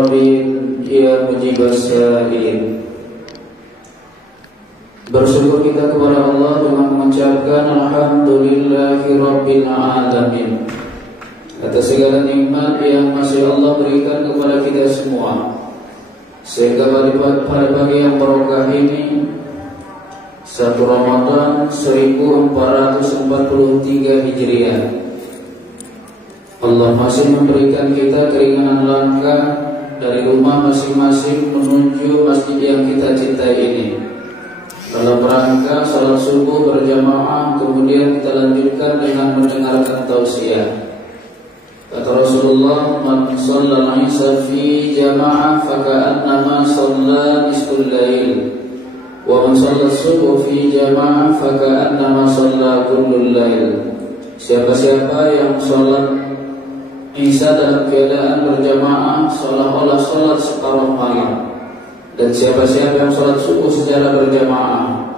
Qaribin ya mujibas sa'ilin. Bersyukur kita kepada Allah dengan mengucapkan Alhamdulillahi Rabbil Alamin atas segala nikmat yang masih Allah berikan kepada kita semua, sehingga pada pagi yang barokah ini 1 Ramadan 1443 Hijriah, Allah masih memberikan kita keringanan langkah dari rumah masing-masing menuju masjid yang kita cintai ini dalam rangka salat subuh berjamaah, kemudian kita lanjutkan dengan mendengarkan tausiah. Kata Rasulullah, "Man shalla al-'isha fi jama'ah faka'annama shalla nisfal lail, wa man shalla as-subh fi jama'ah faka'annama shalla kullul lail." Siapa-siapa yang sholat Isya dalam keadaan berjamaah seolah-olah sholat separuh malam, dan siapa-siapa yang sholat subuh secara berjamaah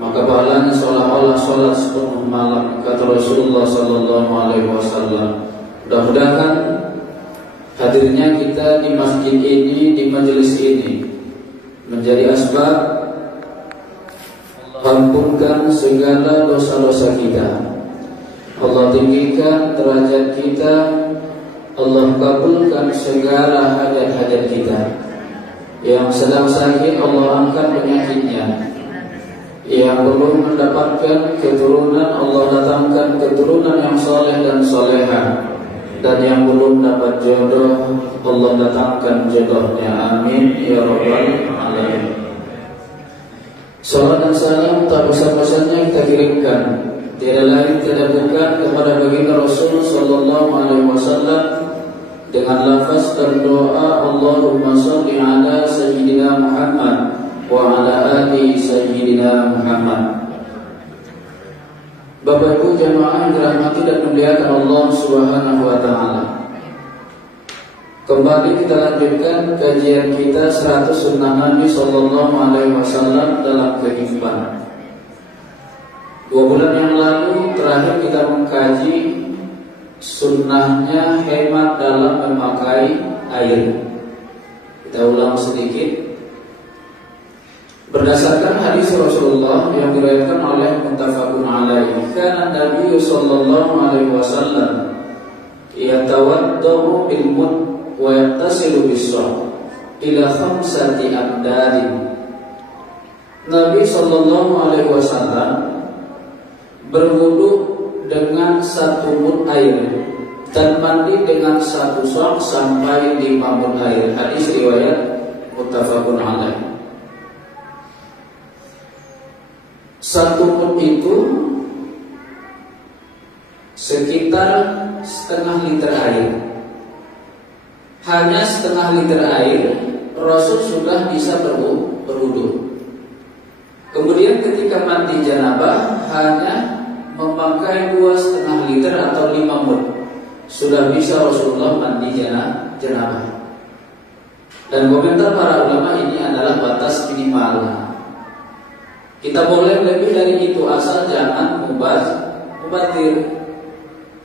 maka pahalanya seolah-olah sholat sepenuh malam, kata Rasulullah SAW. Mudah-mudahan hadirnya kita di masjid ini, di majelis ini, menjadi asbab Allah ampunkan segala dosa-dosa kita, Allah tinggikan derajat kita, Allah kabulkan segala hajat-hajat kita. Yang sedang sakit Allah angkat penyakitnya, yang belum mendapatkan keturunan Allah datangkan keturunan yang soleh dan soleha, dan yang belum dapat jodoh Allah datangkan jodohnya. Amin ya rabbal alamin. Salam dan salam tak pesan-pesannya kita kirimkan tiada lain tiada bukan kepada baginda Rasul sallallahu alaihi wasallam dengan lafaz dan doa Allahumma shalli ala sayyidina Muhammad wa ala ali sayyidina Muhammad. Bapak Ibu jamaah yang dirahmati dan dimuliakan Allah Subhanahu wa taala, kembali kita lanjutkan kajian kita 100 sunnah Nabi sallallahu alaihi wasallam dalam kehidupan. 2 bulan yang lalu terakhir kita mengkaji sunnahnya hemat dalam memakai air. Kita ulang sedikit. Berdasarkan hadis Rasulullah yang diriwayatkan oleh muttafaqun alaihi, kana Nabi sallallahu alaihi wasallam yatawaddau bil mud wa yattasilu bis-shahr ila 5 amdadin. Nabi sallallahu alaihi wasallam berwudu dengan 1 mud air dan mandi dengan 1 shaq sampai 5 mud air. Hadis riwayat muttafaqun alaih. 1 mud itu sekitar setengah liter air. Hanya setengah liter air Rasul sudah bisa berwudu. Kemudian ketika mandi janabah hanya memakai 2,5 liter atau 5 mud, sudah bisa Rasulullah mandi janabah. Dan komentar para ulama ini adalah batas minimal. Kita boleh lebih dari itu asal jangan mubadir.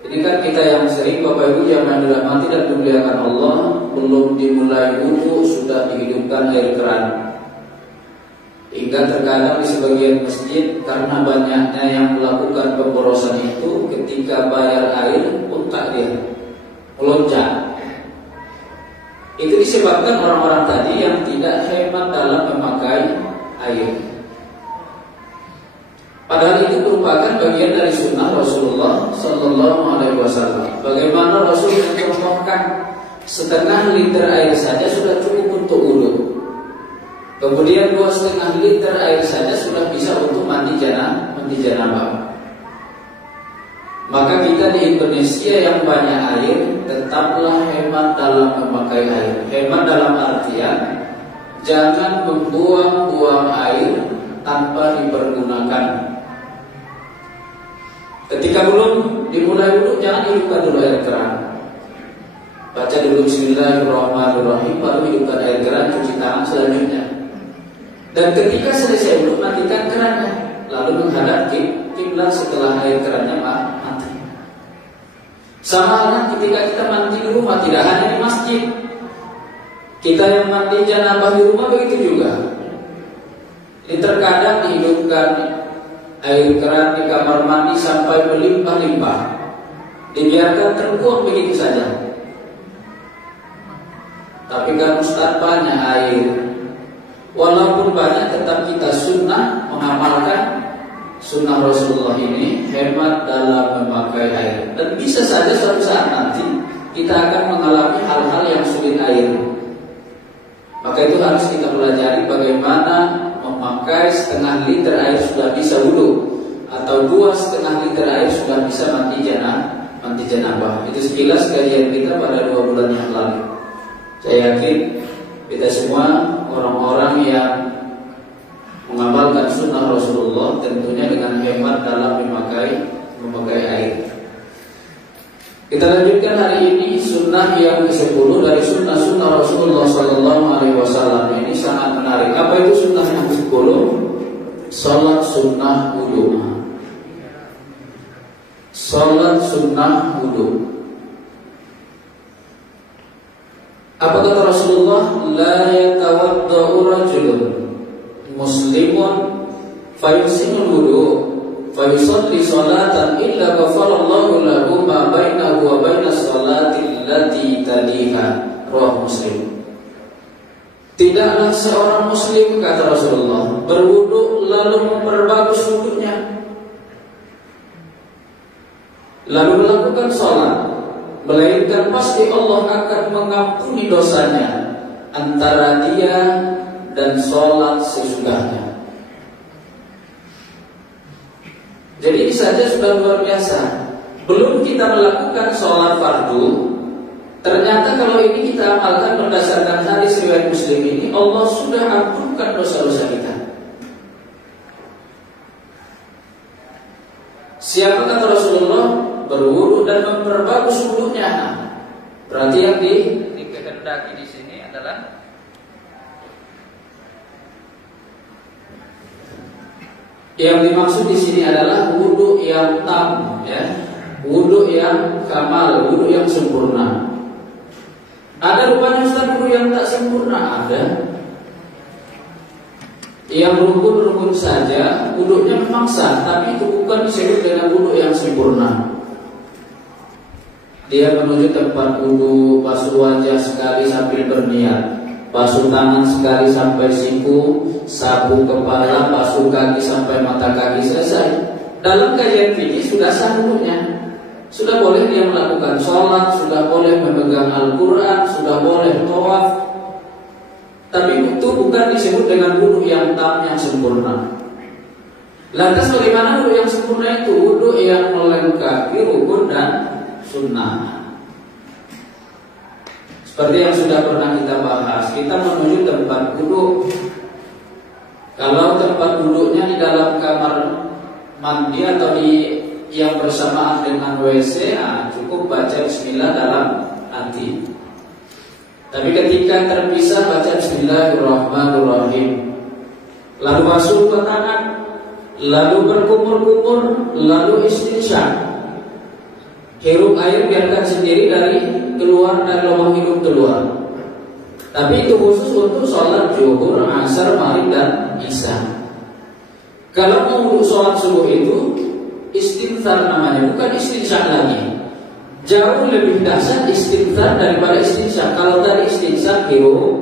Ini kan kita yang sering Bapak Ibu yang dirahmati dan dimuliakan Allah, belum dimulai wudu sudah dihidupkan air keran. Hingga terkadang di sebagian masjid karena banyaknya yang melakukan pemborosan itu, ketika bayar air untak dia melonjak. Itu disebabkan orang-orang tadi yang tidak hemat dalam memakai air. Padahal itu merupakan bagian dari sunnah Rasulullah sallallahu alaihi wasallam. Bagaimana Rasul mencontohkan setengah liter air saja sudah cukup untuk wudu. Kemudian 2,5 liter air saja sudah bisa untuk mandi janabah. Maka kita di Indonesia yang banyak air, tetaplah hemat dalam memakai air. Hemat dalam artian jangan membuang-buang air tanpa dipergunakan. Ketika belum dimulai wudu, jangan hidupkan dulu air keran. Baca dulu Bismillahirrahmanirrahim, baru hidupkan air keran, cuci tangan selanjutnya. Dan ketika selesai wudu, matikan kerannya, lalu menghadap kiblat setelah air kerannya mati. Sama halnya ketika kita mandi di rumah, tidak hanya di masjid. Kita yang mandi janabah di rumah begitu juga. Ini terkadang dihidupkan air keran di kamar mandi sampai melimpah-limpah, dibiarkan terbuang begitu saja. Tapi kan Ustaz banyak air. Walaupun banyak, tetap kita sunnah mengamalkan sunnah Rasulullah ini, hemat dalam memakai air. Dan bisa saja suatu saat nanti kita akan mengalami hal-hal yang sulit air. Maka itu harus kita pelajari bagaimana memakai setengah liter air sudah bisa wudu, atau 2,5 liter air sudah bisa mandi janabah. Itu sekilas kajian kita pada 2 bulan yang lalu. Saya yakin kita semua orang-orang yang mengamalkan sunnah Rasulullah tentunya dengan hemat dalam memakai air. Kita lanjutkan hari ini sunnah yang ke-10 dari sunnah-sunnah Rasulullah SAW. Ini sangat menarik. Apa itu sunnah yang ke-10? Salat sunnah wudu. Salat sunnah wudu. Apa kata Rasulullah? La yatawadda'u rajulun muslimun fayusinul wudu fayusalli salatan illa ghafarallahu lahu ma bainahu wa bainas salati allati taliha. Rawahu Muslim. Tidaklah seorang muslim, kata Rasulullah, berwudu lalu memperbagus wudunya, lalu melakukan salat, melainkan pasti Allah akan mengampuni dosanya antara dia dan sholat sesudahnya. Jadi ini saja sudah luar biasa. Belum kita melakukan sholat fardu, ternyata kalau ini kita amalkan berdasarkan hadis riwayat Muslim ini, Allah sudah ampunkan dosa-dosa kita. Siapa, kata Rasulullah, berwudu dan memperbagus wudunya. Berarti yang dikehendaki di sini adalah yang dimaksud di sini adalah wudu yang tam, ya, wudu yang kamal, wudu yang sempurna. Ada rupanya Ustaz wudu yang tak sempurna, ada. Yang rukun-rukun saja, wudunya memang sah, tapi itu bukan disebut dengan wudu yang sempurna. Dia menuju tempat wudu, basuh wajah sekali sambil berniat, basuh tangan sekali sampai siku, sapu kepala, basuh kaki sampai mata kaki, selesai. Dalam kajian fikih sudah sah wudunya. Sudah boleh dia melakukan sholat, sudah boleh memegang Al-Quran, sudah boleh tawaf. Tapi itu bukan disebut dengan wudu yang tam, yang sempurna. Lantas bagaimana wudu yang sempurna itu? Wudu yang melengkapi rukun dan sunnah. Seperti yang sudah pernah kita bahas, kita menuju tempat wudu. Kalau tempat wudunya di dalam kamar mandi atau di yang bersamaan dengan WC, cukup baca bismillah dalam hati. Tapi ketika terpisah, baca bismillahirrahmanirrahim, lalu basuh ke tangan, lalu berkumur-kumur, lalu istinsyak, hirup air biarkan sendiri dari lubang hidung keluar. Tapi itu khusus untuk sholat zuhur, asar, maghrib dan isya. Kalau mau sholat subuh itu istinthar namanya, bukan istinsyak lagi. Jauh lebih dahsyat istinthar daripada istinsyak. Kalau tadi istinsyak hirup,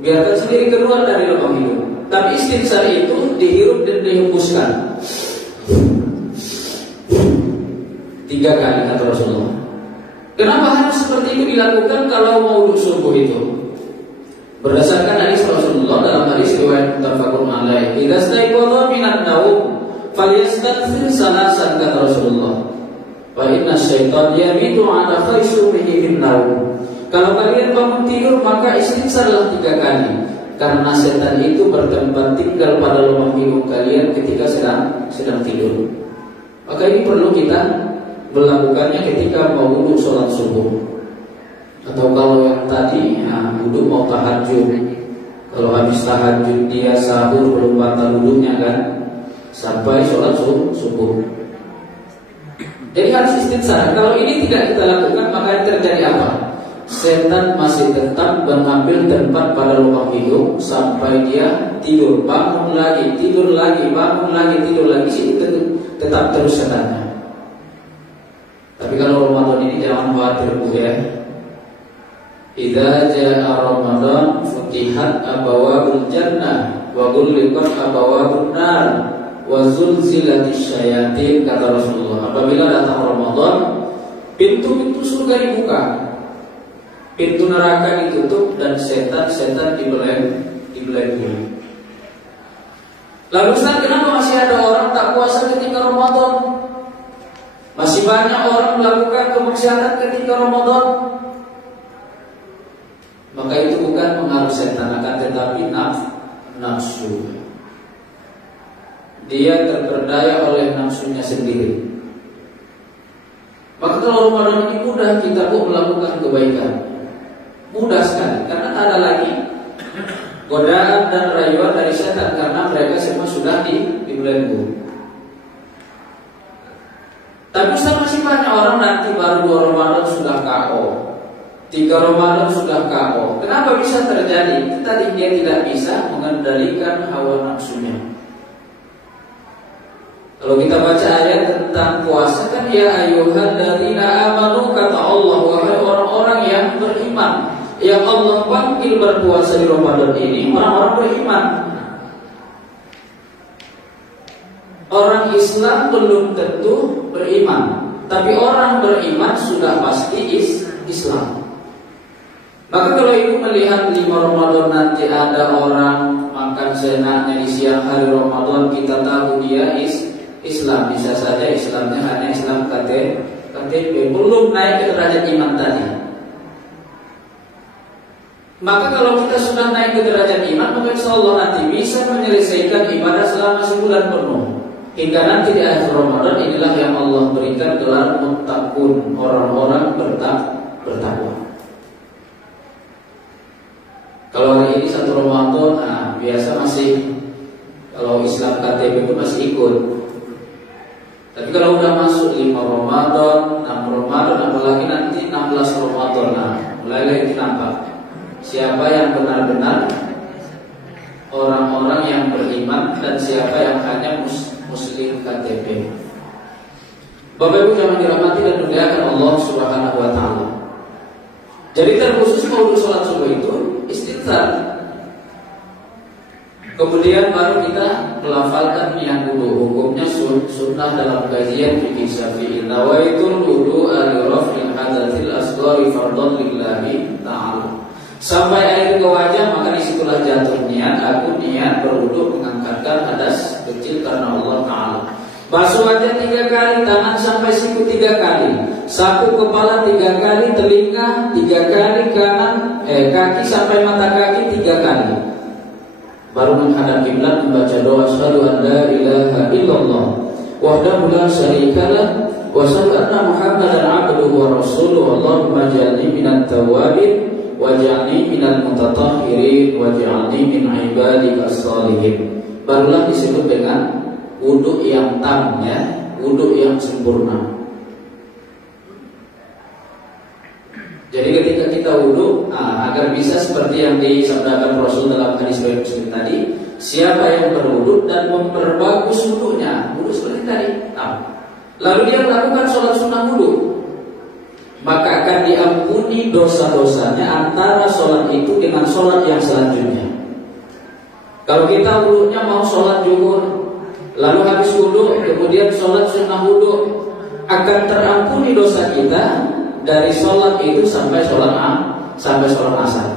biarkan sendiri keluar dari lubang hidung. Tapi istinsyak itu dihirup dan dihembuskan 3 kali, kata Rasulullah. Kenapa harus seperti itu dilakukan kalau mau wudu subuh itu? Berdasarkan hadis Rasulullah dalam hadis riwayat muttafaqun alaih, "Idza staiqadha minan naum falyastaghfir salasan," kata Rasulullah. "Fa inna syaitan yabitu ala khaysurihi bin naum." Kalau kalian bangun tidur maka istighfarlah 3 kali, karena setan itu bertempat tinggal pada lubang hidung kalian ketika sedang tidur. Maka ini perlu kita melakukannya ketika mau wudu sholat subuh. Atau kalau yang tadi wudu mau tahajud, kalau habis tahajud dia sahur belum batal wudunya kan, sampai sholat subuh. Jadi harus istighfar. Kalau ini tidak kita lakukan, maka yang terjadi apa? setan masih tetap mengambil tempat pada lubang hidung sampai dia tidur, bangun lagi, tidur lagi, bangun lagi, tidur lagi, sih tetap terus setannya. Tapi kalau Ramadan ini jangan khawatir Bu ya. Idza jaa Ramadan futihat abwabul jannah wa ghulliqat abwabun nar wa zulzilatis syayatin, kata Rasulullah. Apabila datang Ramadan, pintu-pintu surga dibuka, pintu neraka ditutup, dan setan-setan dibelenggu. Lalu Ustaz, kenapa masih ada orang tak puasa ketika Ramadan? Masih banyak orang melakukan kemaksiatan ketika Ramadan? Maka itu bukan pengaruh setan, akan tetapi nafsu. Dia terperdaya oleh nafsunya sendiri. Maka kalau Ramadan ini mudah kita melakukan kebaikan, mudah sekali, karena tak ada lagi godaan dan rayuan dari setan, karena mereka semua sudah dibelenggu. Tapi masih banyak orang nanti baru 2 Ramadan sudah KO, 3 Ramadan sudah KO. Kenapa bisa terjadi? Tadi dia tidak bisa mengendalikan hawa nafsunya. Kalau kita baca ayat tentang puasa kan, ya ayyuhalladzina amanu, kata Allah, wahai orang-orang yang beriman, yang Allah panggil berpuasa di Ramadan ini orang-orang beriman. Orang Islam belum tentu beriman, tapi orang beriman sudah pasti Islam. Maka kalau ibu melihat 5 Ramadan nanti ada orang makan seenaknya di siang hari Ramadan, kita tahu dia Islam. Bisa saja Islamnya hanya Islam KTP, belum naik ke derajat iman tadi. Maka kalau kita sudah naik ke derajat iman, maka insya Allah nanti bisa menyelesaikan ibadah selama sebulan penuh. Hingga nanti di akhir Ramadan, inilah yang Allah berikan gelar muttaqun, orang-orang bertakwa. Kalau hari ini 1 Ramadan, biasa masih, kalau Islam KTP itu masih ikut. Tapi kalau udah masuk 5 Ramadan, 6 Ramadan, apalagi nanti 16 Ramadan, mulai lagi nampak siapa yang benar-benar orang-orang yang beriman dan siapa yang hanya muslim KTP. Bapak Ibu jangan dirahmati dan dimuliakan Allah Subhanahu wa taala. Jadi terkhusus mau sholat subuh itu istighfar. Kemudian baru kita melafalkan niat wudu. Hukumnya sunnah dalam kajian fikih Syafi'i. Nawaitul wudu li-raf'il hadatsil asghari fardhan lillahi ta'ala. Sampai air ke wajah, maka disitulah jatuh niat. Aku niat berwudu mengangkatkan hadas kecil karena Allah Ta'ala. Basuh wajah 3 kali, tangan sampai siku 3 kali, sapu kepala 3 kali, telinga 3 kali, kaki sampai mata kaki 3 kali. Baru menghadap kiblat membaca doa asyhadu an la ilaha illallah wahdahu la syarikalah wa asyhadu anna Muhammadan abduhu wa rasuluhu. Allahumma ij'alni minat tawwabin waj'alni minal mutatahhirin waj'alni min ibadika as-shalihin. Barulah disebut dengan wudu yang tam, ya, wudu yang sempurna. Jadi ketika kita wudu, agar bisa seperti yang disabdakan Rasul dalam hadis riwayat Muslim tadi, siapa yang berwudu dan memperbagus wudunya, wudu seperti tadi, lalu dia melakukan sholat sunnah wudu, maka akan diampuni dosa-dosanya antara sholat itu dengan sholat yang selanjutnya. Kalau kita wudunya mau sholat zuhur, lalu habis wudu kemudian sholat sunnah wudu, akan terampuni dosa kita dari sholat itu sampai sholat asar.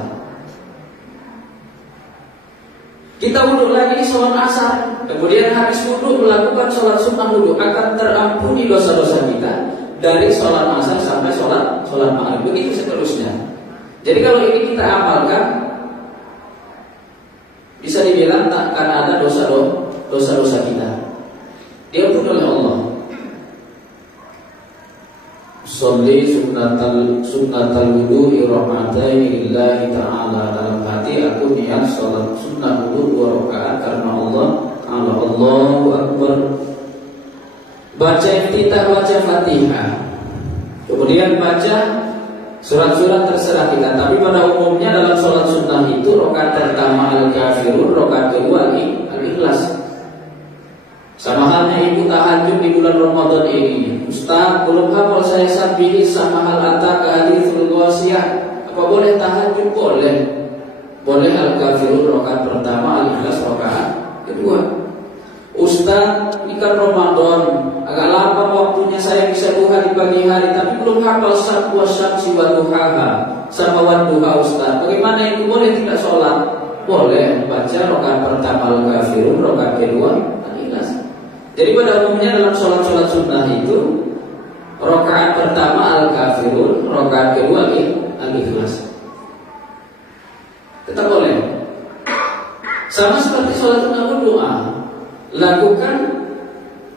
Kita wudu lagi di sholat asar, kemudian habis wudu melakukan sholat sunnah wudu, akan terampuni dosa-dosa kita dari sholat asar sampai sholat maghrib, begitu seterusnya. Jadi kalau ini kita amalkan, bisa dibilang tak akan ada dosa-dosa kita diampuni oleh Allah. Sholli sunnatal wudu'i rahmataini lillahi ta'ala. Dalam hati aku niat sholat sunnah wudu 2 rakaat karena Allah Ta'ala. Allahu Akbar. Baca iftitah, baca Fatihah, kemudian baca Surat-surat terserah kita, tapi pada umumnya dalam sholat sunnah itu rakaat pertama Al-Kafirun, rakaat kedua Al-Ikhlas. Sama halnya ibu tahajud di bulan Ramadan ini. Ustaz, belum hafal saya sabili sama hal ataka haditsul ghasyiyah. Apa boleh tahajud? Boleh. Boleh Al-Kafirun rakaat pertama, Al-Ikhlas rakaat kedua. Ustaz, ini kan Ramadan, agak lama waktunya saya bisa duha di pagi hari, tapi belum hafal sabwa syamsi wa duhaha sama wa duha Ustaz. Bagaimana itu, boleh tidak sholat? Boleh, baca rakaat pertama Al-Kafirun, rakaat kedua Al-Ikhlas. Jadi pada umumnya dalam sholat-sholat sunnah itu rakaat pertama Al-Kafirun, rakaat kedua Al-Ikhlas. Tetap boleh. Sama seperti sholat sunnah berdoa, lakukan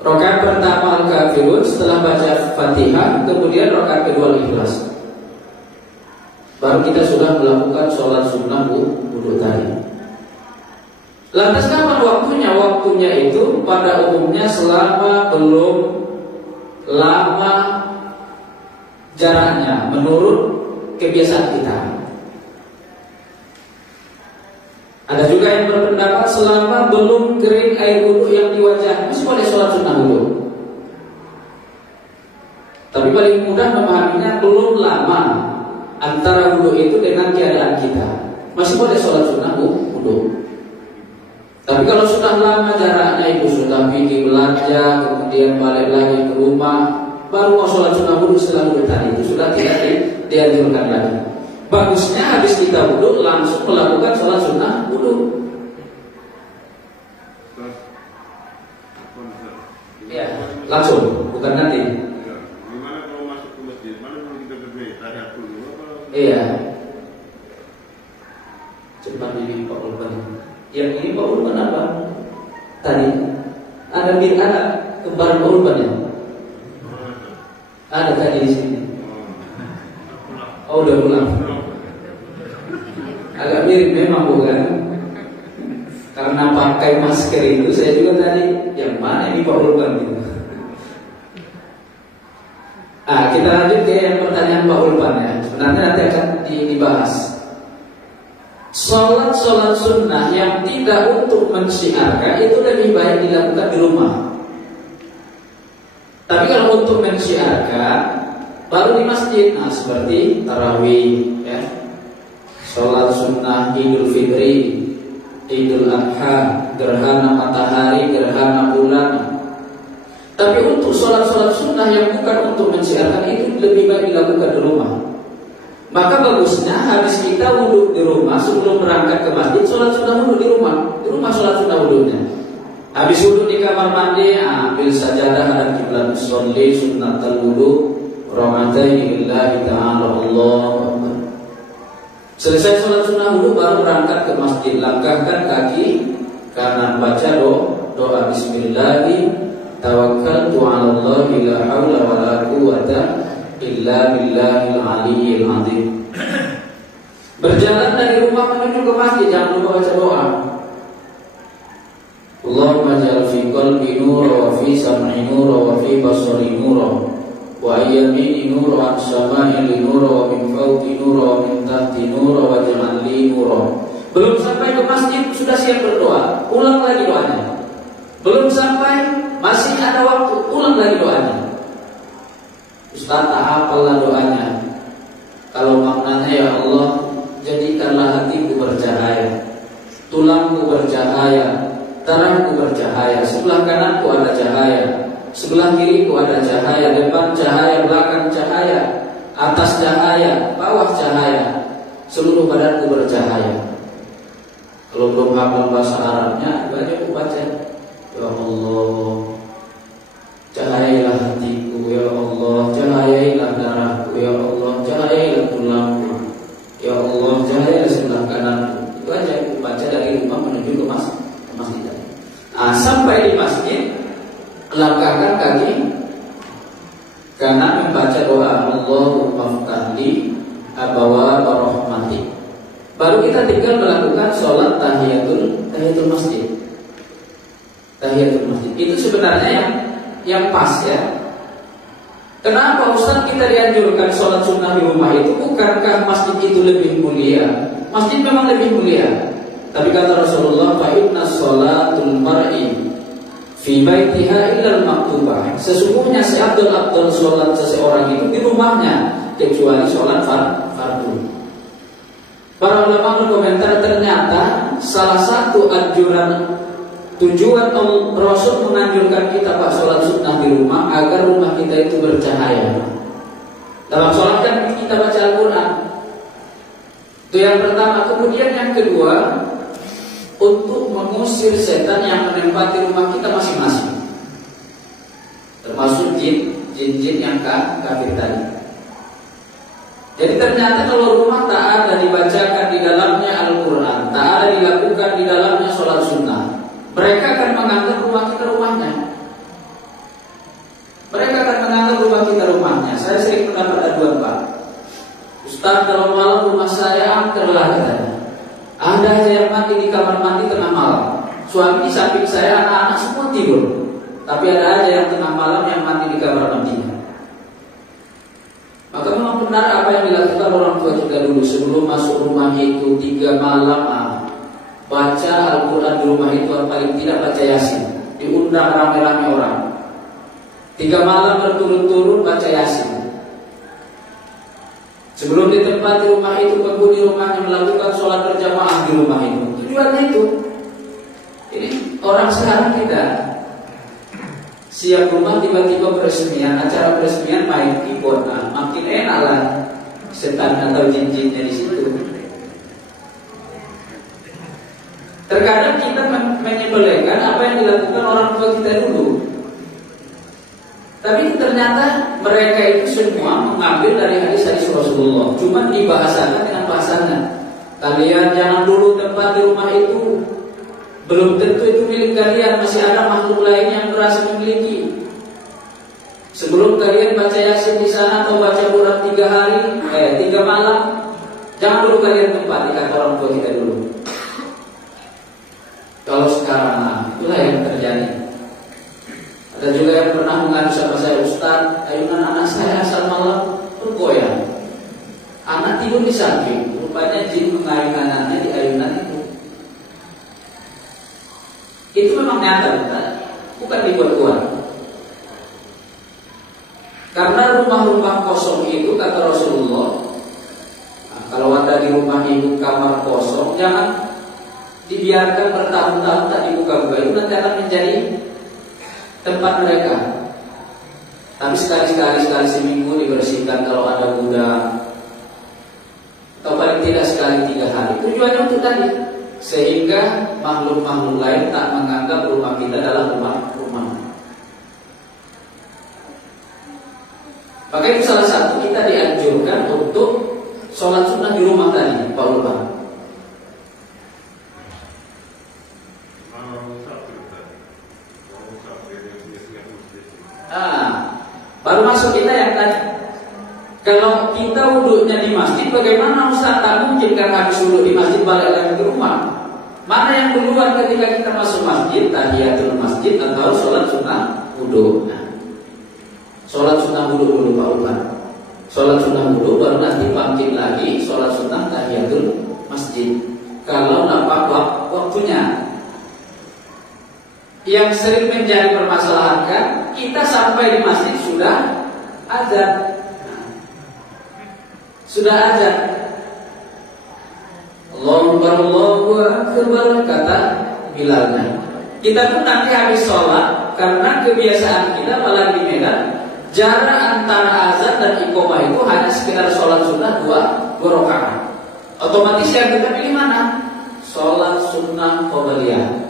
rakaat pertama Al-Kafirun setelah baca Fatihah, kemudian rakaat kedua Al-Ikhlas. Baru kita sudah melakukan sholat sunnah wudu tadi. Lantas kapan waktunya? Waktunya itu pada umumnya selama belum lama jaraknya menurut kebiasaan kita. Ada juga yang berpendapat selama belum kering air wudu yang di wajah masih boleh sholat sunnah wudu. Tapi paling mudah memahaminya belum lama antara wudu itu dengan keadaan kita, masih boleh sholat sunnah wudu. Tapi kalau sudah lama jaraknya, ibu sudah pergi belanja, kemudian balik lagi ke rumah, baru mau sholat sunnah wudu setelah wudu tadi, itu sudah tidak dianjurkan lagi. Bagusnya habis kita wudu langsung melakukan sholat sunnah wudu. Ya, langsung, bukan nanti. Gimana kalau masuk ke masjid? Mana kalau kita bertahiyat dulu? Iya. Cepat ini Pak Ulpan. Yang ini Pak Ulpan apa? Tadi ada kembar Pak Ulpan ya? Ada tadi di sini. Oh, udah pulang. Agak mirip memang, bukan? Karena pakai masker itu, saya juga tadi yang mana ini Pak Ulpan gitu. Kita lanjut ke yang pertanyaan Pak Ulpan ya. Sebenarnya nanti akan dibahas. Sholat sunnah yang tidak untuk mensyiarkan itu lebih baik dilakukan di rumah. Tapi kalau untuk mensyiarkan baru di masjid. Nah, seperti tarawih ya, sholat sunnah Idul Fitri, Idul Adha, gerhana matahari, gerhana bulan. Tapi untuk sholat-sholat sunnah yang bukan untuk mensyiarkan itu lebih baik dilakukan di rumah. Maka bagusnya habis kita wudhu di rumah sebelum berangkat ke masjid, sholat sunnah wudhu di rumah sholat sunnah wudhunya. Habis wudhu di kamar mandi, ambil sajadah hadap kiblat, sholli sunnatal wudhu, ramadaini lillahi ta'ala, Allahu akbar. Selesai sholat sunnah wudhu baru berangkat ke masjid, langkahkan kaki kanan, baca doa bismillahi tawakkaltu 'ala Allahi la haula wa la quwwata illa billahil aliyyil azim. Berjalan dari rumah menuju ke masjid, jangan lupa baca doa. Allahumma ja'al fi qalbi nura wa fi sam'i nura wa fi basari nura wa ayyamini nura wa asyama'ili nura wa min fawqi nura wa min tahti nura wa ja'alli nura. Belum sampai ke masjid sudah siap berdoa, ulang lagi doanya. Belum sampai, masih ada waktu, ulang lagi doanya. Ustaz, tak hafallah doanya. Kalau maknanya, ya Allah, jadikanlah hatiku bercahaya, tulangku bercahaya, darahku bercahaya, sebelah kananku ada cahaya, sebelah kiriku ada cahaya, depan cahaya, belakang cahaya, atas cahaya, bawah cahaya, seluruh badanku bercahaya. Kalau belum hafal bahasa Arabnya, banyak aku baca. Ya Allah, cahayailah hatiku, ya Allah, cahayailah darahku, ya Allah, cahayailah tulangku, ya Allah, cahayailah sebelah kananku. Itu aja aku baca dari rumah menuju ke masjid. Sampai di masjid, langkahkan kaki kanan membaca doa Allahumma ftahli abwaaba rahmatik. Baru kita tinggal melakukan sholat tahiyatul masjid. Tahiyatul masjid itu sebenarnya yang pas ya. Kenapa Ustaz kita dianjurkan sholat sunnah di rumah itu? Bukankah masjid itu lebih mulia? Masjid memang lebih mulia, tapi kata Rasulullah, fa inna sholatul mar'i fi baitiha illal maktubah. Sesungguhnya seabdul sholat seseorang itu di rumahnya, kecuali sholat fardu. Para ulama berkomentar, ternyata salah satu anjuran tujuan Rasul menganjurkan kita Pak sholat sunnah di rumah agar rumah kita itu bercahaya. Dalam sholat kan kita baca Al-Quran. Itu yang pertama. Kemudian yang kedua, untuk mengusir setan yang menempati rumah kita masing-masing, termasuk jin-jin yang kafir tadi. Jadi ternyata kalau rumah tak ada dibacakan di dalamnya Al-Quran, tak ada dilakukan di dalamnya sholat sunnah, mereka akan menganggap rumah kita rumahnya. Mereka akan menganggap rumah kita rumahnya. Saya sering mendapat aduan, Pak. Ustaz, kalau malam rumah saya angker lah katanya. Ada aja yang mati di kamar mandi tengah malam. Suami di samping saya, anak-anak semua tidur, tapi ada aja yang tengah malam yang mati di kamar mandinya. Maka memang benar apa yang dilakukan orang tua kita dulu sebelum masuk rumah itu 3 malam baca Al-Quran di rumah itu, paling tidak baca Yasin. Diundang rame-rame orang 3 malam berturut-turut baca Yasin. Sebelum ditempati rumah itu, penghuni rumahnya melakukan sholat berjamaah di rumah itu. Tujuannya itu. Ini orang sekarang tidak siap rumah, tiba-tiba peresmian, acara peresmian main keyboard, makin enak lah setan atau jin-jinnya di situ. Terkadang kita menyepelekan apa yang dilakukan orang tua kita dulu, tapi ternyata mereka itu semua mengambil dari hadis-hadis Rasulullah, cuma dibahasakan dengan bahasanya. Kalian jangan dulu tempat di rumah itu, belum tentu itu milik kalian, masih ada makhluk lain yang berasa memiliki. Sebelum kalian baca Yasin di sana atau baca Quran 3 malam, jangan dulu kalian tempati, kata orang tua kita dulu. Kalau sekarang, itulah yang terjadi. Ada juga yang pernah mengadu sama saya, Ustaz, ayunan anak saya asal malam bergoyang. Anak tidur di samping, rupanya jin mengayun anaknya di ayunan itu. Itu memang nyata, bukan dibuat-buat. Karena rumah-rumah kosong itu, kata Rasulullah, kalau ada di rumah itu kamar kosong, jangan dibiarkan bertahun-tahun tak dibuka-buka. Itu nanti akan menjadi tempat mereka. Tapi sekali seminggu dibersihkan kalau ada gudang, atau paling tidak sekali 3 hari. Tujuannya untuk tadi, sehingga makhluk-makhluk lain tak menganggap rumah kita adalah rumah. Maka itu salah satu kita dianjurkan untuk sholat sunnah di rumah tadi, Pak Ulama. Baru masuk kita yang tadi. Kalau kita wudhunya di masjid, bagaimana Ustaz? Tak mungkin kan habis wudhu di masjid balik lagi ke rumah. Mana yang duluan ketika kita masuk masjid, tahiyatul masjid atau sholat sunnah wudhu? Sholat sunnah wudhu dulu Pak Ulama. Sholat sunnah wudhu baru nanti bangkit lagi sholat sunnah tahiyatul masjid. Kalau nampak waktunya. Yang sering menjadi permasalahan kan, kita sampai di masjid sudah azan. Allahu Akbar kata Bilalnya. Kita pun nanti habis sholat, karena kebiasaan kita apalagi di Medan, jarak antara azan dan iqamah itu hanya sekitar sholat sunnah 2 rakaat. Otomatis yang kita pilih mana? Sholat sunnah qabliyah.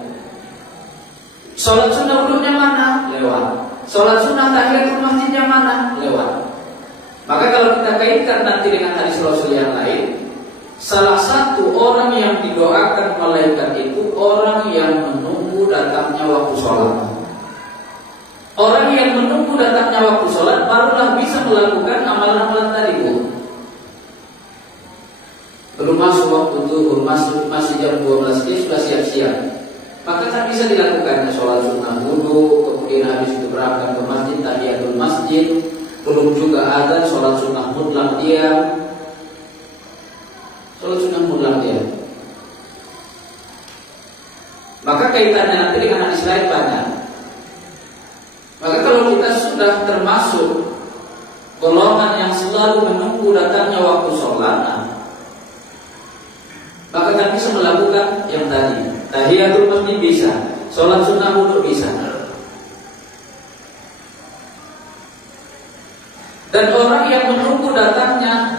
Sholat sunnah wudhunya mana? Lewat. Sholat sunnah tahiyatul masjidnya mana? Lewat. Maka kalau kita kaitkan nanti dengan hadis Rasul yang lain, salah satu orang yang didoakan malaikat itu orang yang menunggu datangnya waktu sholat. Orang yang menunggu datangnya waktu sholat barulah bisa melakukan amalan-amalan tadi, Bu. Belum masuk waktu zuhur, masih jam 12, dia sudah siap-siap. Maka kan bisa dilakukannya sholat sunnah wudhu, kemudian habis itu berangkat ke masjid, tahiyatul masjid, belum juga ada sholat sunnah mutlak dia. Sholat sunnah mutlak dia. Maka kaitannya nanti dengan hadis lain banyak. Maka kalau kita sudah termasuk golongan yang selalu menunggu datangnya waktu sholat, maka kan bisa melakukan yang tadi. Tahiyatul masjid bisa, sholat sunnah wudu bisa. Dan orang yang menunggu datangnya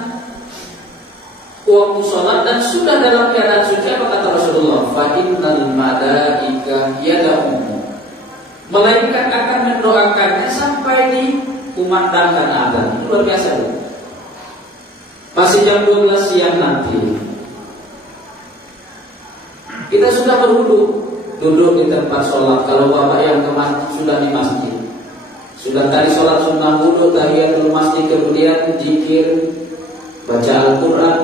waktu sholat dan sudah dalam keadaan suci, apa kata Rasulullah? Fa innal malaika yad'u. Malaikat akan mendoakannya sampai dikumandangkan adzan. Itu luar biasa. Masih jam 12 siang nanti. Kita sudah berwudu, duduk di tempat sholat. Kalau bapak yang kemarin sudah di masjid, sudah tadi sholat sunnah wudu, tahiyatul masjid, kemudian zikir, baca Al-Quran.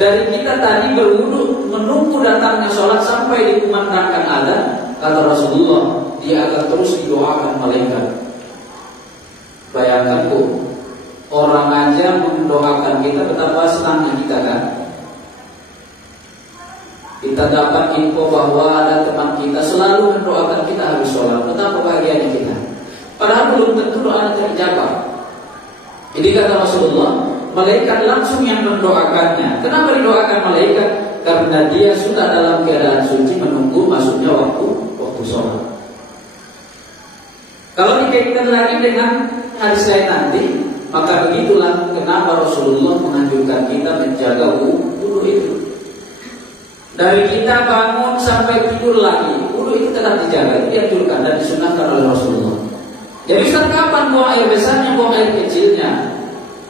Dari kita tadi berwudu menunggu datangnya sholat sampai dikumandangkan adzan, kata Rasulullah, dia akan terus didoakan malaikat. Bayangkan tuh, orang aja mendoakan kita, betapa senangnya kita kan. Kita dapat info bahwa ada teman kita selalu mendoakan kita habis sholat. Betapa bahagianya kita. Padahal belum tentu doa terjawab. Jadi kata Rasulullah, malaikat langsung yang mendoakannya. Kenapa didoakan malaikat? Karena dia sudah dalam keadaan suci menunggu masuknya waktu sholat. Kalau dikaitkan lagi dengan hadis lain nanti, maka begitulah kenapa Rasulullah menganjurkan kita menjaga wudu itu. Dari kita bangun sampai tidur lagi, wudu itu tetap dijaga, itu dianjurkan dan disunahkan oleh Rasulullah. Jadi Ustaz, kapan buang air besarnya, buang air kecilnya?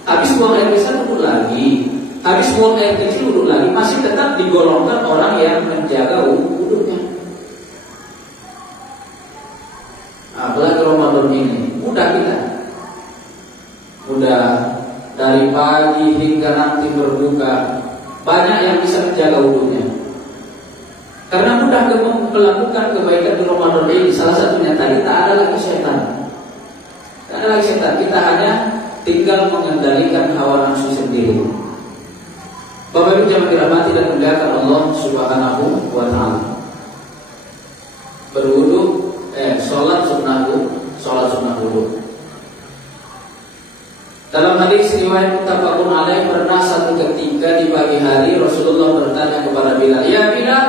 Habis buang air besar wudu lagi, habis buang air kecil wudu lagi, masih tetap digolongkan orang yang menjaga wudunya. Apalagi Ramadan ini, mudah kita. Mudah dari pagi hingga nanti berbuka, banyak yang bisa menjaga wudunya. Karena mudah melakukan kebaikan di Ramadan ini. Salah satunya tadi, tak ada lagi setan. Tak ada lagi setan. Kita hanya tinggal mengendalikan hawa nafsu sendiri. Bapak Ibu jamaah dirahmati dan dimuliakan Allah Subhanahu wa taala. Berwudu, sholat sunnah wudu. Dalam hadis riwayat muttafaqun alaih, pernah satu ketika di pagi hari Rasulullah bertanya kepada Bilal, "Ya Bilal,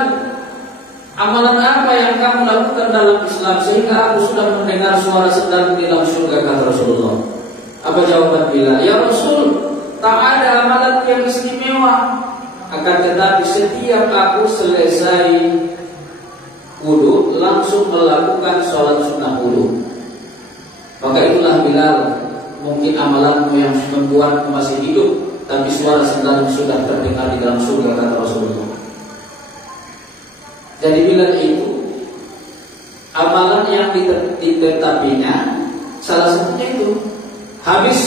amalan apa yang kamu lakukan dalam Islam sehingga aku sudah mendengar suara sedang di dalam surga?" kata Rasulullah. Apa jawaban Bilal? "Ya Rasul, tak ada amalan yang istimewa. Akan tetapi setiap aku selesai wudu langsung melakukan sholat sunnah wudu." Maka itulah Bilal, mungkin amalanmu yang membuatmu masih hidup, tapi suara sedang sudah terdengar di dalam surga, kata Rasulullah. Jadi Bilal itu amalan yang ditetapinya salah satunya itu habis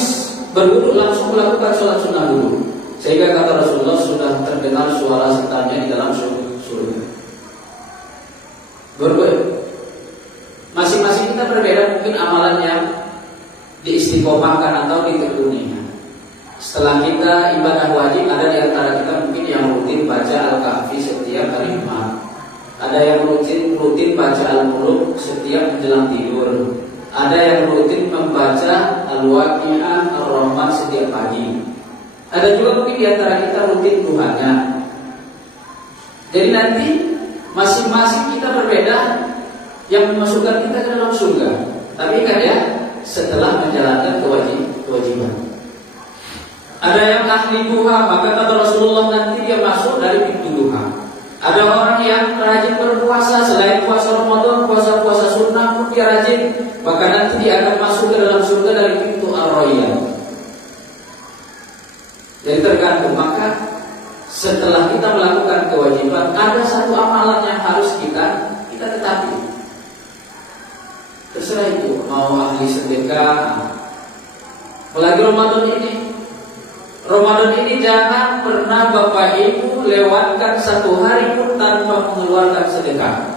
berwudu langsung melakukan sholat sunnah wudu, sehingga kata Rasulullah sudah terdengar suara setannya di dalam surga. Masing-masing kita berbeda mungkin amalannya diistiqomahkan atau ditekuninya. Setelah kita ibadah wajib, ada di antara kita mungkin yang rutin baca Al-Kahfi setiap hari Jumat. Ada yang rutin baca Al-Muluk setiap menjelang tidur. Ada yang rutin membaca Al-Waqi'ah Ar-Rahman setiap pagi. Ada juga mungkin di antara kita rutin duhanya. Jadi nanti masing-masing kita berbeda yang memasukkan kita ke dalam surga. Tapi kan ya, setelah menjalankan kewajiban. Ada yang ahli duha, maka kata Rasulullah nanti dia masuk dari pintu duha. Ada orang yang rajin berpuasa, selain puasa Ramadan, puasa sunnah pun dia rajin, maka nanti dia akan masuk ke dalam surga dari pintu Ar-Rayyan. Jadi tergantung. Maka setelah kita melakukan kewajiban, ada satu amalan yang harus kita tetapi. Terserah itu, mau ahli sedekah. Apalagi Ramadan ini jangan pernah Bapak Ibu lewatkan satu hari pun tanpa mengeluarkan sedekah.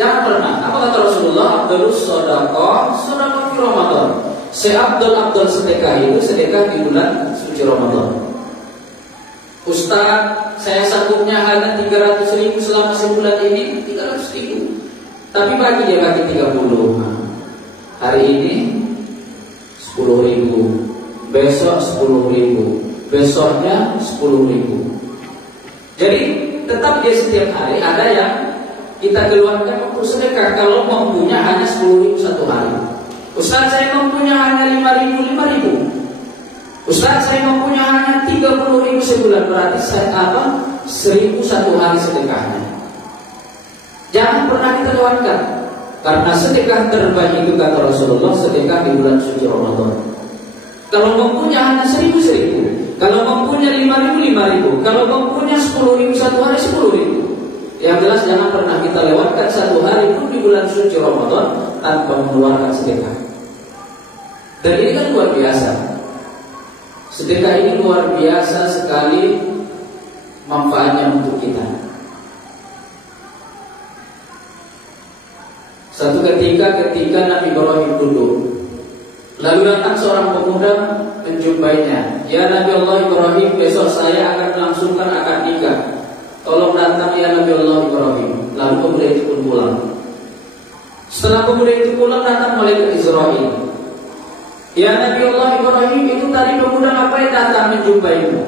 Jangan pernah. Apa kata Rasulullah? Afdhalus shadaqah fi Ramadan. Seabdol sedekah itu sedekah di bulan suci Ramadan. Ustaz, saya sanggupnya hanya 300.000 selama sebulan ini, 300.000. Tapi bagi dia bagi 30. Hari ini 10.000, besok 10.000, besoknya 10.000. Jadi tetap dia setiap hari ada yang kita keluarkan untuk sedekah. Kalau mampunya hanya 10.000 satu hari. Ustaz, saya mampunya hanya 5.000. Ustaz, saya mampunya hanya 30.000 sebulan. Berarti saya 1.000 satu hari sedekahnya. Jangan pernah kita lewatkan. Karena sedekah terbaik itu kata Rasulullah sedekah di bulan suci Ramadan. Kalau mampunya hanya 1.000. Kalau mampunya 5.000. Kalau mampunya 10.000 satu hari 10.000. Yang jelas jangan pernah kita lewatkan satu hari pun di bulan suci Ramadan tanpa mengeluarkan sedekah. Dan ini kan luar biasa. Sedekah ini luar biasa sekali manfaatnya untuk kita. Satu ketika Nabi Ibrahim duduk, lalu datang seorang pemuda menjumpainya. Ya Nabi Allah Ibrahim, besok saya akan melangsungkan akad nikah. Tolong datang ya Nabi Allah Ibrahim. Lalu pemuda itu pun pulang. Setelah pemuda itu pulang, datang malaikat Israil. Ya Nabi Allah Ibrahim, itu tadi pemuda ngapain datang menjumpaimu?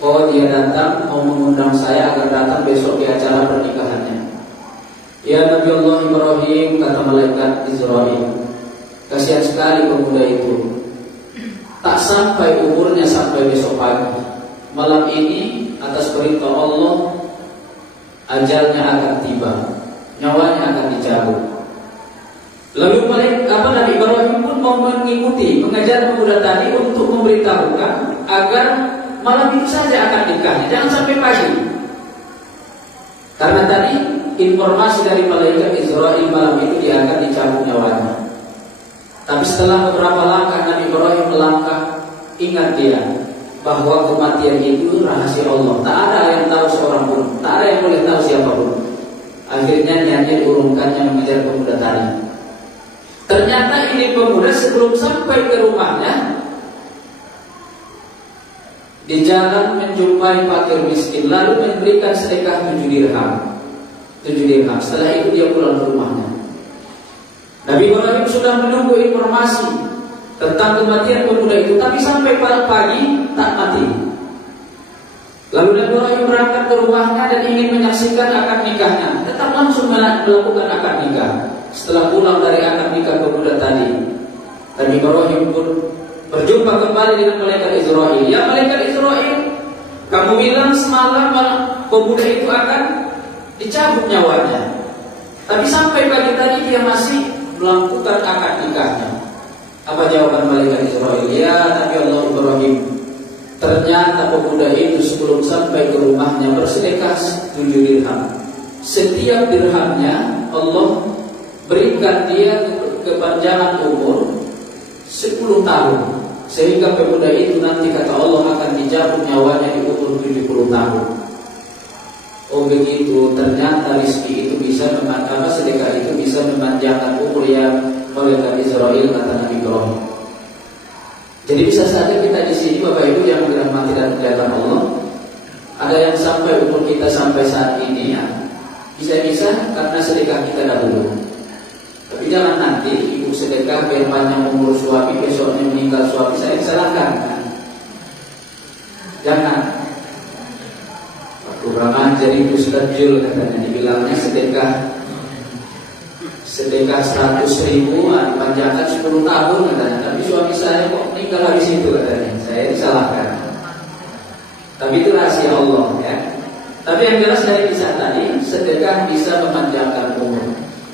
Oh, dia datang mau mengundang saya agar datang besok di acara pernikahannya. Ya Nabi Allah Ibrahim, kata malaikat Israil, kasihan sekali pemuda itu. Tak sampai umurnya sampai besok pagi. Malam ini atas perintah Allah ajalnya akan tiba, nyawanya akan dicabut. Lalu Nabi Ibrahim pun mau mengikuti mengajar pemuda tadi untuk memberitahukan agar malam itu saja akan nikahnya, jangan sampai pagi. Karena tadi informasi dari malaikat Israil malam itu dia akan dicabut nyawanya. Tapi setelah beberapa langkah Nabi Ibrahim melangkah, ingat dia bahwa kematian itu rahasia Allah. Tak ada yang tahu seorang pun, tak ada yang boleh tahu siapapun. Akhirnya niatnya diurungkannya mengejar pemuda tadi. Ternyata ini pemuda sebelum sampai ke rumahnya, di jalan menjumpai fakir miskin, lalu memberikan sedekah 7 dirham. Setelah itu dia pulang ke rumahnya. Nabi Ibrahim sudah menunggu informasi tentang kematian pemuda itu, tapi sampai pagi tak mati. Lalu Nabi Ibrahim berangkat ke rumahnya dan ingin menyaksikan akad nikahnya. Tetap langsung melakukan akad nikah. Setelah pulang dari akad nikah pemuda tadi, Nabi Ibrahim pun berjumpa kembali dengan malaikat Israil. Ya malaikat Israil, kamu bilang semalam pemuda itu akan dicabut nyawanya, tapi sampai pagi tadi dia masih melakukan akad nikahnya. Apa jawaban malaikat Israil? Ya Nabi Allah Ibrahim, ternyata pemuda itu sebelum sampai ke rumahnya bersedekah 7 dirham. Setiap dirhamnya Allah berikan dia kepanjangan umur 10 tahun, sehingga pemuda itu nanti kata Allah akan dicabut nyawanya di umur 70 tahun. Oh begitu, ternyata rezeki itu bisa sedekah itu bisa memanjangkan umur yang malaikat Israil kata Nabi Ibrahim. Jadi bisa saja kita di sini Bapak Ibu yang dirahmati dan dimuliakan Allah, ada yang sampai umur kita sampai saat ini ya, bisa-bisa karena sedekah kita dahulu. Tapi jangan nanti ibu sedekah biar panjang umur suami, besoknya meninggal suami, saya salahkan. Jangan. Kurang ajar itu Ustaz Jul katanya, dibilangnya sedekah 100.000 panjangkan 10 tahun katanya. Tapi suami saya kok meninggal habis itu katanya. Saya disalahkan. Tapi itu rahasia Allah ya. Tapi yang jelas dari kisah tadi, sedekah bisa memanjangkan umur.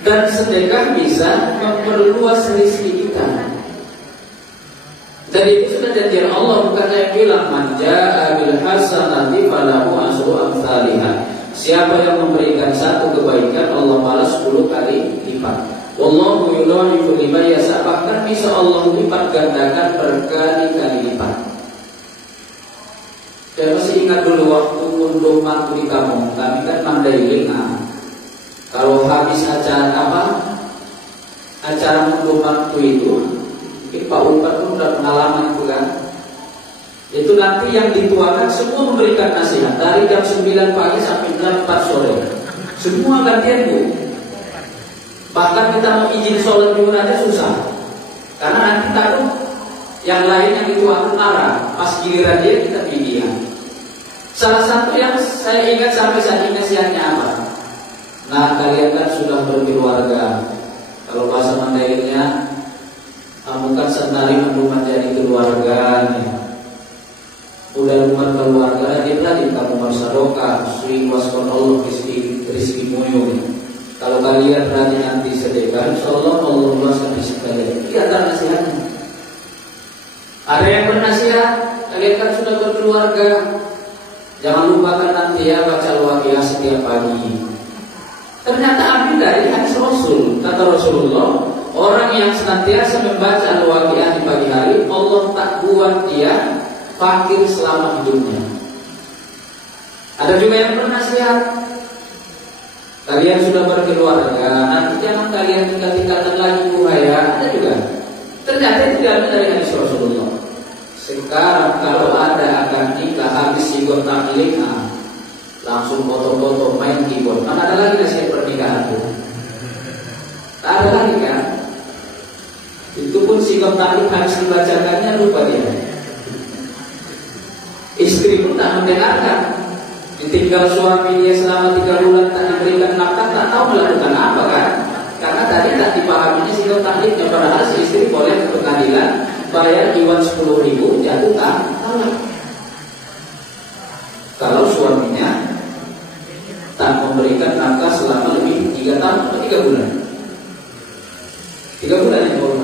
Dan sedekah bisa memperluas rezeki kita. Jadi itu sudah janjian Allah, bukan yang bilang manja bil hasanati falahu asyru amsalihah. Siapa yang memberikan satu kebaikan Allah balas 10 kali lipat. Wallahu yudhi'u liman yasha, bahkan bisa Allah lipat gandakan berkali-kali lipat. Saya masih ingat dulu waktu unduh mantu di kampung, kami kan mandailing. Kalau habis acara unduh mantu itu Mungkin Pak Unpad pun udah pengalaman itu kan. Itu nanti yang dituakan semua memberikan nasihat dari jam 9 pagi sampai jam 4 sore. Semua gantian Bu. Bahkan kita mau izin sholat zuhur aja susah. Karena nanti takut yang lain yang dituakan marah. Pas giliran dia kita diam. Salah satu yang saya ingat sampai saat ini nasihatnya apa? Nah, kalian kan sudah berkeluarga. Kalau bahasa Mandarinnya, bukan sendiri rumah jadi keluarga. Udah rumah keluarga, dia lagi kamu bersedekah, sering waskon Allah rizki moyo. Kalau kalian rajin nanti sedekah, insyaallah Allah luaskan rezeki kalian. Ini antara nasihatnya. Ada yang bernasihat, kalian kan sudah berkeluarga, jangan lupakan nanti ya baca Al-Waqiah setiap pagi. Ternyata ambil dari hadis Rasul. Kata Rasulullah, orang yang senantiasa membaca Al-Waqiah di pagi hari, Allah tak buat dia fakir selama hidupnya. Ada juga yang bernasihat, kalian sudah berkeluarga, nanti jangan kalian tinggal-tinggalkan lagi buaya. Ada juga. Ternyata itu diambil dari hadis Rasulullah. Sekarang kalau ada akan nikah habis sigot taklik, langsung foto-foto main keyboard. Mana ada lagi nasihat pernikahan itu? Tak ada lagi kan? Itu pun sigot taklik habis dibacakannya lupa dia. Istri pun tak mendengarkan. Ditinggal suami dia selama 3 bulan tak diberikan nafkah, tak tahu melakukan apa kan? Karena tadi tak dipahaminya sigot takliknya. Padahal si istri boleh ke pengadilan bayar iuran 10.000 jatuh tak? Kalau suaminya tak memberikan nafkah selama lebih 3 tahun atau 3 bulan. 3 bulan yang baru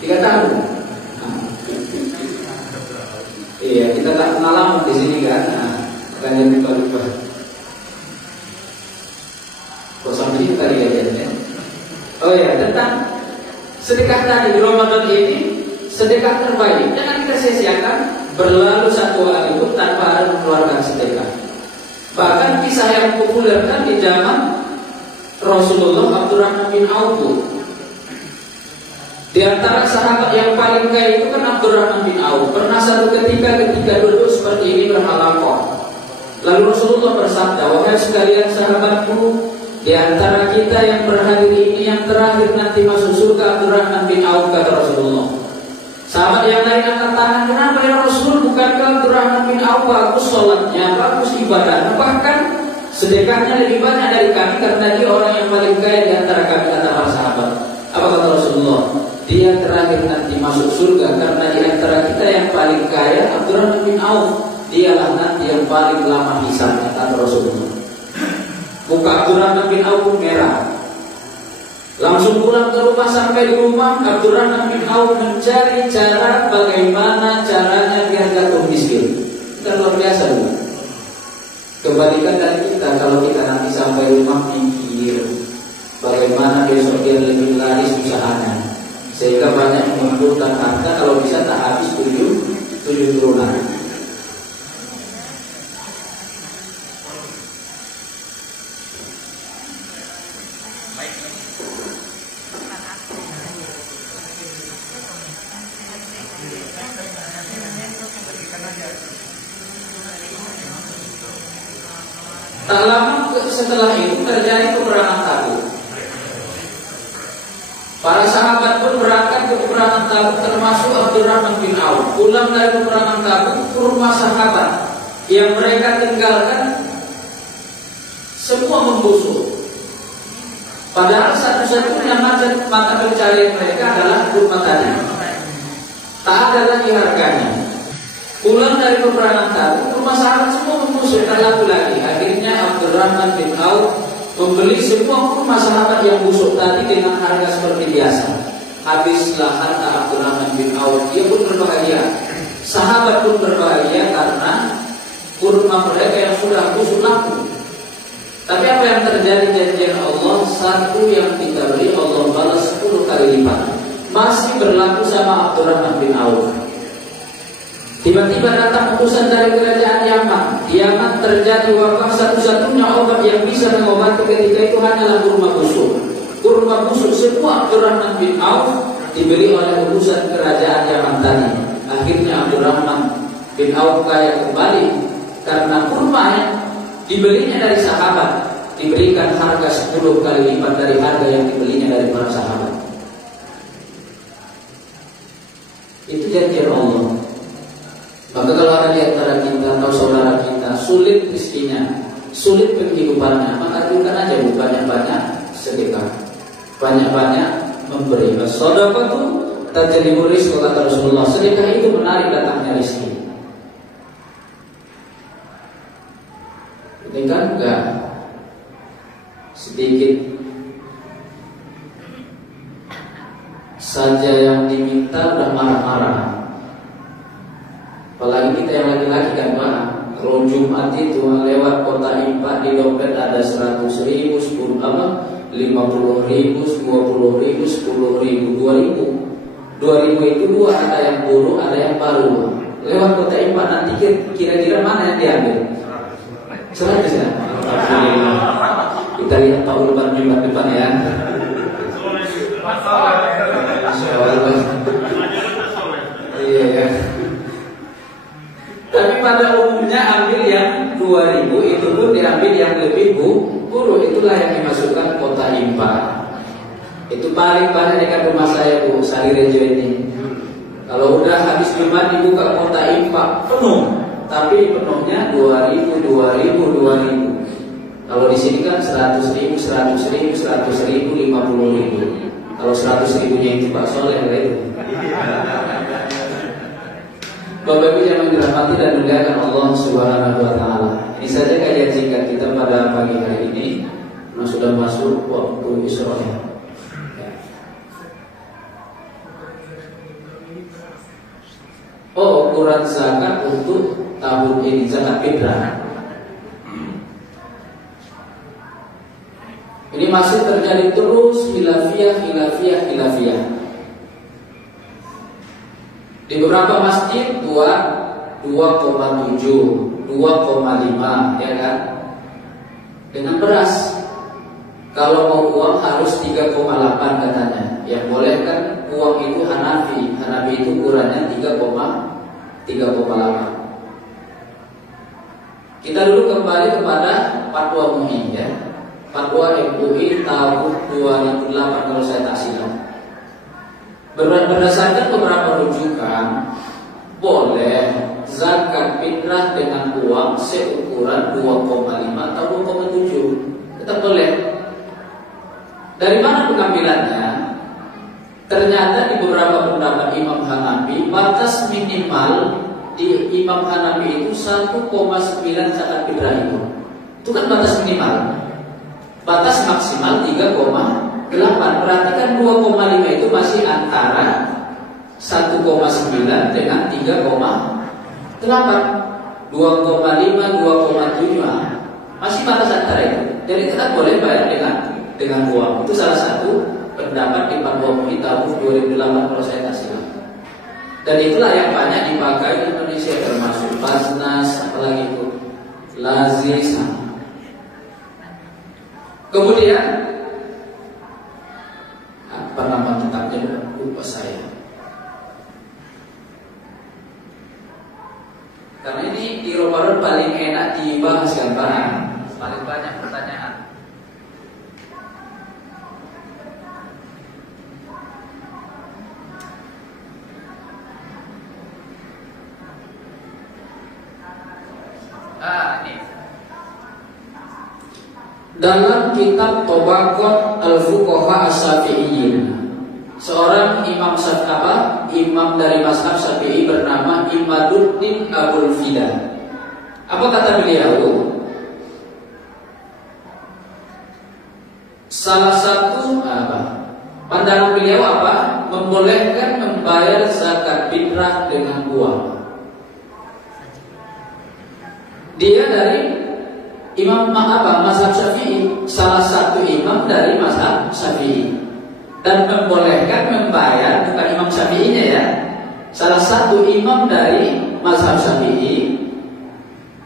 3 tahun. Iya, kita tak pengalaman di sini kan. Makanya lupa-lupa. Kok sampai ini tadi ya? Oh ya, tentang sedekah tadi di Ramadan ini, sedekah terbaik. Jangan kita sia-siakan berlalu 1 hari pun tanpa harus mengeluarkan sedekah. Bahkan kisah yang populer kan di zaman Rasulullah, Abdurrahman bin Auf. Di antara sahabat yang paling kaya itu kan Abdurrahman bin Auf. Pernah satu ketika duduk seperti ini berhalaqah. Lalu Rasulullah bersabda, wahai sekalian sahabatku, di antara kita yang berhadir ini yang terakhir nanti masuk surga Abdurrahman bin Auf, kata Rasulullah. Sahabat yang lain angkat tangan, kenapa ya Rasul? Bukankah Abdurrahman bin Auf bagus sholatnya, bagus ibadahnya, bahkan sedekahnya lebih banyak dari kami, karena dia orang yang paling kaya di antara kami, kata para sahabat. Apa kata Rasulullah? Dia terakhir nanti masuk surga karena di antara kita yang paling kaya Abdurrahman bin Auf, dialah nanti yang paling lama hisabnya, kata Rasulullah. Muka Abdurrahman bin Auf pun merah. Langsung pulang ke rumah. Sampai di rumah, Abdurrahman bin Auf mencari cara bagaimana caranya biar jatuh miskin. Itu luar biasa loh. Kebalikan dari kita, kalau kita nanti sampai rumah mikir bagaimana besok dia lebih laris usahanya, sehingga banyak mengumpulkan harta, kalau bisa tak habis 7 turunan. Tak lama setelah itu terjadi peperangan Tabuk. Para sahabat pun berangkat ke peperangan Tabuk, termasuk Abdurrahman bin Auf. Pulang dari peperangan Tabuk ke rumah sahabat yang mereka tinggalkan, semua membusuk. Padahal satu-satunya mata pencarian mereka adalah rumah tadi. Tak ada lagi harganya. Pulang dari peperangan Tabuk, rumah sahabat semua membusuk, tak laku lagi. Akhirnya Abdurrahman bin Auf membeli semua rumah sahabat yang busuk tadi dengan harga seperti biasa. Habislah harta Abdurrahman bin Auf. Dia pun berbahagia, sahabat pun berbahagia karena kurma mereka yang sudah busuk laku. Tapi apa yang terjadi? Janjian Allah, satu yang kita beri Allah balas 10 kali lipat. Masih berlaku sama Abdurrahman bin Auf. Tiba-tiba datang utusan dari kerajaan Yaman. Di Yaman terjadi wabah, satu-satunya obat yang bisa mengobati ketika itu hanyalah kurma busuk. Kurma busuk semua Abdurrahman bin Auf dibeli oleh utusan kerajaan Yaman tadi. Akhirnya Abdurrahman bin Auf kaya kembali karena kurma yang dibelinya dari sahabat diberikan harga 10 kali lipat dari harga yang dibelinya dari para sahabat. Itu janji Allah. Maka kalau ada di antara kita atau saudara kita sulit rezekinya, sulit penghidupannya, maka ajukan aja banyak-banyak sedekah, banyak-banyak memberi. Sedekah itu tajlibur rizq, kata Rasulullah. Sedekah itu menarik datangnya rezeki. Ini kan enggak sedikit saja yang diminta udah marah-marah. Apalagi kita yang laki-laki kan Pak. Kalau Jumat itu lewat kota Impak di dompet ada 100.000, 50.000, 20.000, 10.000, 2.000. 2.000 itu dua, ada yang buruk, ada yang baru. Lewat kota Impak nanti kira-kira mana yang diambil? 100 ya? Kita lihat Pak Ulpan Jumat depan ya. Iya ya. Tapi pada umumnya ambil yang 2.000, itu pun diambil yang lebih buruk. Itulah yang dimasukkan kota Impak. Itu paling banyak dekat rumah saya Bu, Sari Rejo ini. Kalau udah habis Jumat dibuka kota Impak penuh, tapi penuhnya 2.000, 2.000. Kalau di sini kan 100.000, 100.000, 100.000, 50.000. Kalau 100.000-nya itu Pak Soleh itu. Bapak Ibu yang dirahmati dan dimuliakan Allah Subhanahu wa taala. Ini saja kajian singkat kita pada pagi hari ini. Sudah masuk waktu Isra ya. Oh, ukuran zakat untuk tahun ini, zakat fitrah. Ini masih terjadi terus khilafiyah. Di beberapa masjid 2,7, 2,5 ya kan. Dengan beras. Kalau mau uang harus 3,8 katanya. Yang boleh kan uang itu Hanafi. Hanafi itu ukurannya 3,8. Kita dulu kembali kepada Fatwa MUI ya. Fatwa MUI tahun 2008 kalau saya tak silap. Berdasarkan beberapa rujukan, boleh zakat fitrah dengan uang seukuran 2,5 atau 2,7. Tetap boleh. Dari mana pengambilannya? Ternyata di beberapa pendapat Imam Hanafi, batas minimal di Imam Hanafi itu 1,9 zakat fitrah itu. Itu kan batas minimal. Batas maksimal 3,8. Berarti kan 2,5 itu masih antara 1,9 dengan 3,8. 2,5, 2,7 masih batas antara itu. Jadi kita boleh bayar dengan uang. Itu salah satu pendapat di Fatwa MUI tahun 2008 kalau saya tak silap. Dan itulah yang banyak dipakai di Indonesia, termasuk Basnas, apalagi itu Lazis. Kemudian apa nama kitabnya lupa saya. Karena ini di Ramadan paling enak dibahas kan Pak, paling banyak pertanyaan. Ini dalam kitab Tabaqat Al-Fuqaha As-Syafi'iyyin, seorang imam imam dari mazhab Syafi'i bernama Imaduddin Abul Fida. Apa kata beliau? Salah satu pandangan beliau apa? Membolehkan membayar zakat fitrah dengan uang. Dia dari imam mazhab Syafi'i, salah satu imam dari mazhab Syafi'i, dan membolehkan membayar, bukan imam Syafi'inya ya, salah satu imam dari mazhab Syafi'i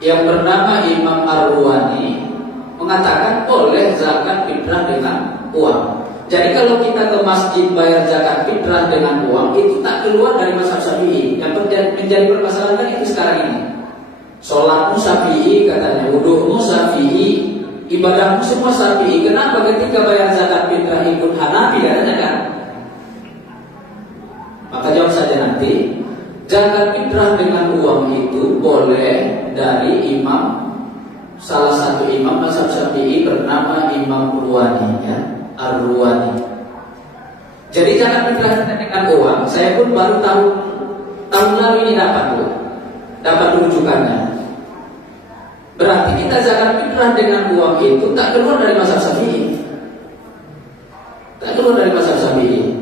yang bernama Imam Ar-Ruwani mengatakan boleh zakat fitrah dengan uang. Jadi kalau kita ke masjid bayar zakat fitrah dengan uang, itu tak keluar dari mazhab Syafi'i. Yang menjadi permasalahan kan itu sekarang ini. Sholatmu Syafi'i katanya, wuduhmu Syafi'i, ibadahmu semua Syafi'i. Kenapa ketika bayar zakat fitrah ikut Hanafi katanya kan? Maka jawab saja nanti. Zakat fitrah dengan uang itu boleh dari imam, salah satu imam mazhab Syafi'i bernama Imam Ruwani, ya. Ar-Ruwani. Jadi zakat fitrah dengan uang, saya pun baru tahun lalu ini dapat rujukannya. Berarti kita zakat fitrah dengan uang itu tak keluar dari mazhab Syafi'i. Tak keluar dari mazhab Syafi'i.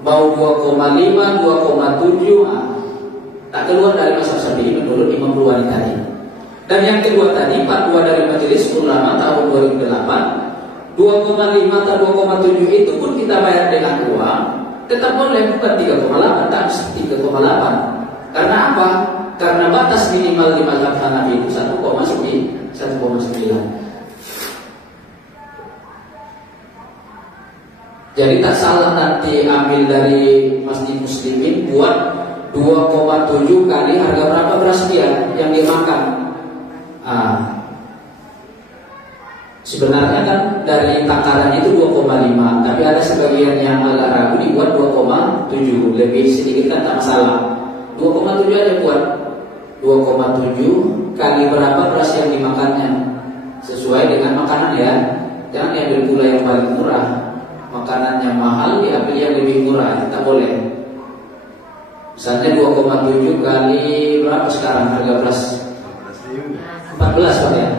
Mau 2,5, 2,7, tak keluar dari mazhab Syafi'i menurut Imam Ruwani tadi. Dan yang kedua tadi, fatwa dari Majelis Ulama tahun 2008. 2,5 atau 2,7 itu pun kita bayar dengan uang, tetap boleh, bukan 3,8, tak 3,8. Karena apa? Karena batas minimal di mazhab Hanafi itu 1,9. Jadi tak salah nanti ambil dari Masjid Muslimin buat 2,7 kali harga berapa beras dia yang dimakan. Sebenarnya kan dari takarannya itu 2,5, tapi ada sebagian yang agak ragu dibuat 2,7, lebih sedikit kan tak masalah. 2,7 aja buat 2,7 kali berapa beras yang dimakannya, sesuai dengan makanan ya. Jangan diambil pula yang paling murah, makanannya mahal diambil yang lebih murah, itu tak boleh. Misalnya 2,7 kali berapa sekarang harga beras? 14 Pak ya.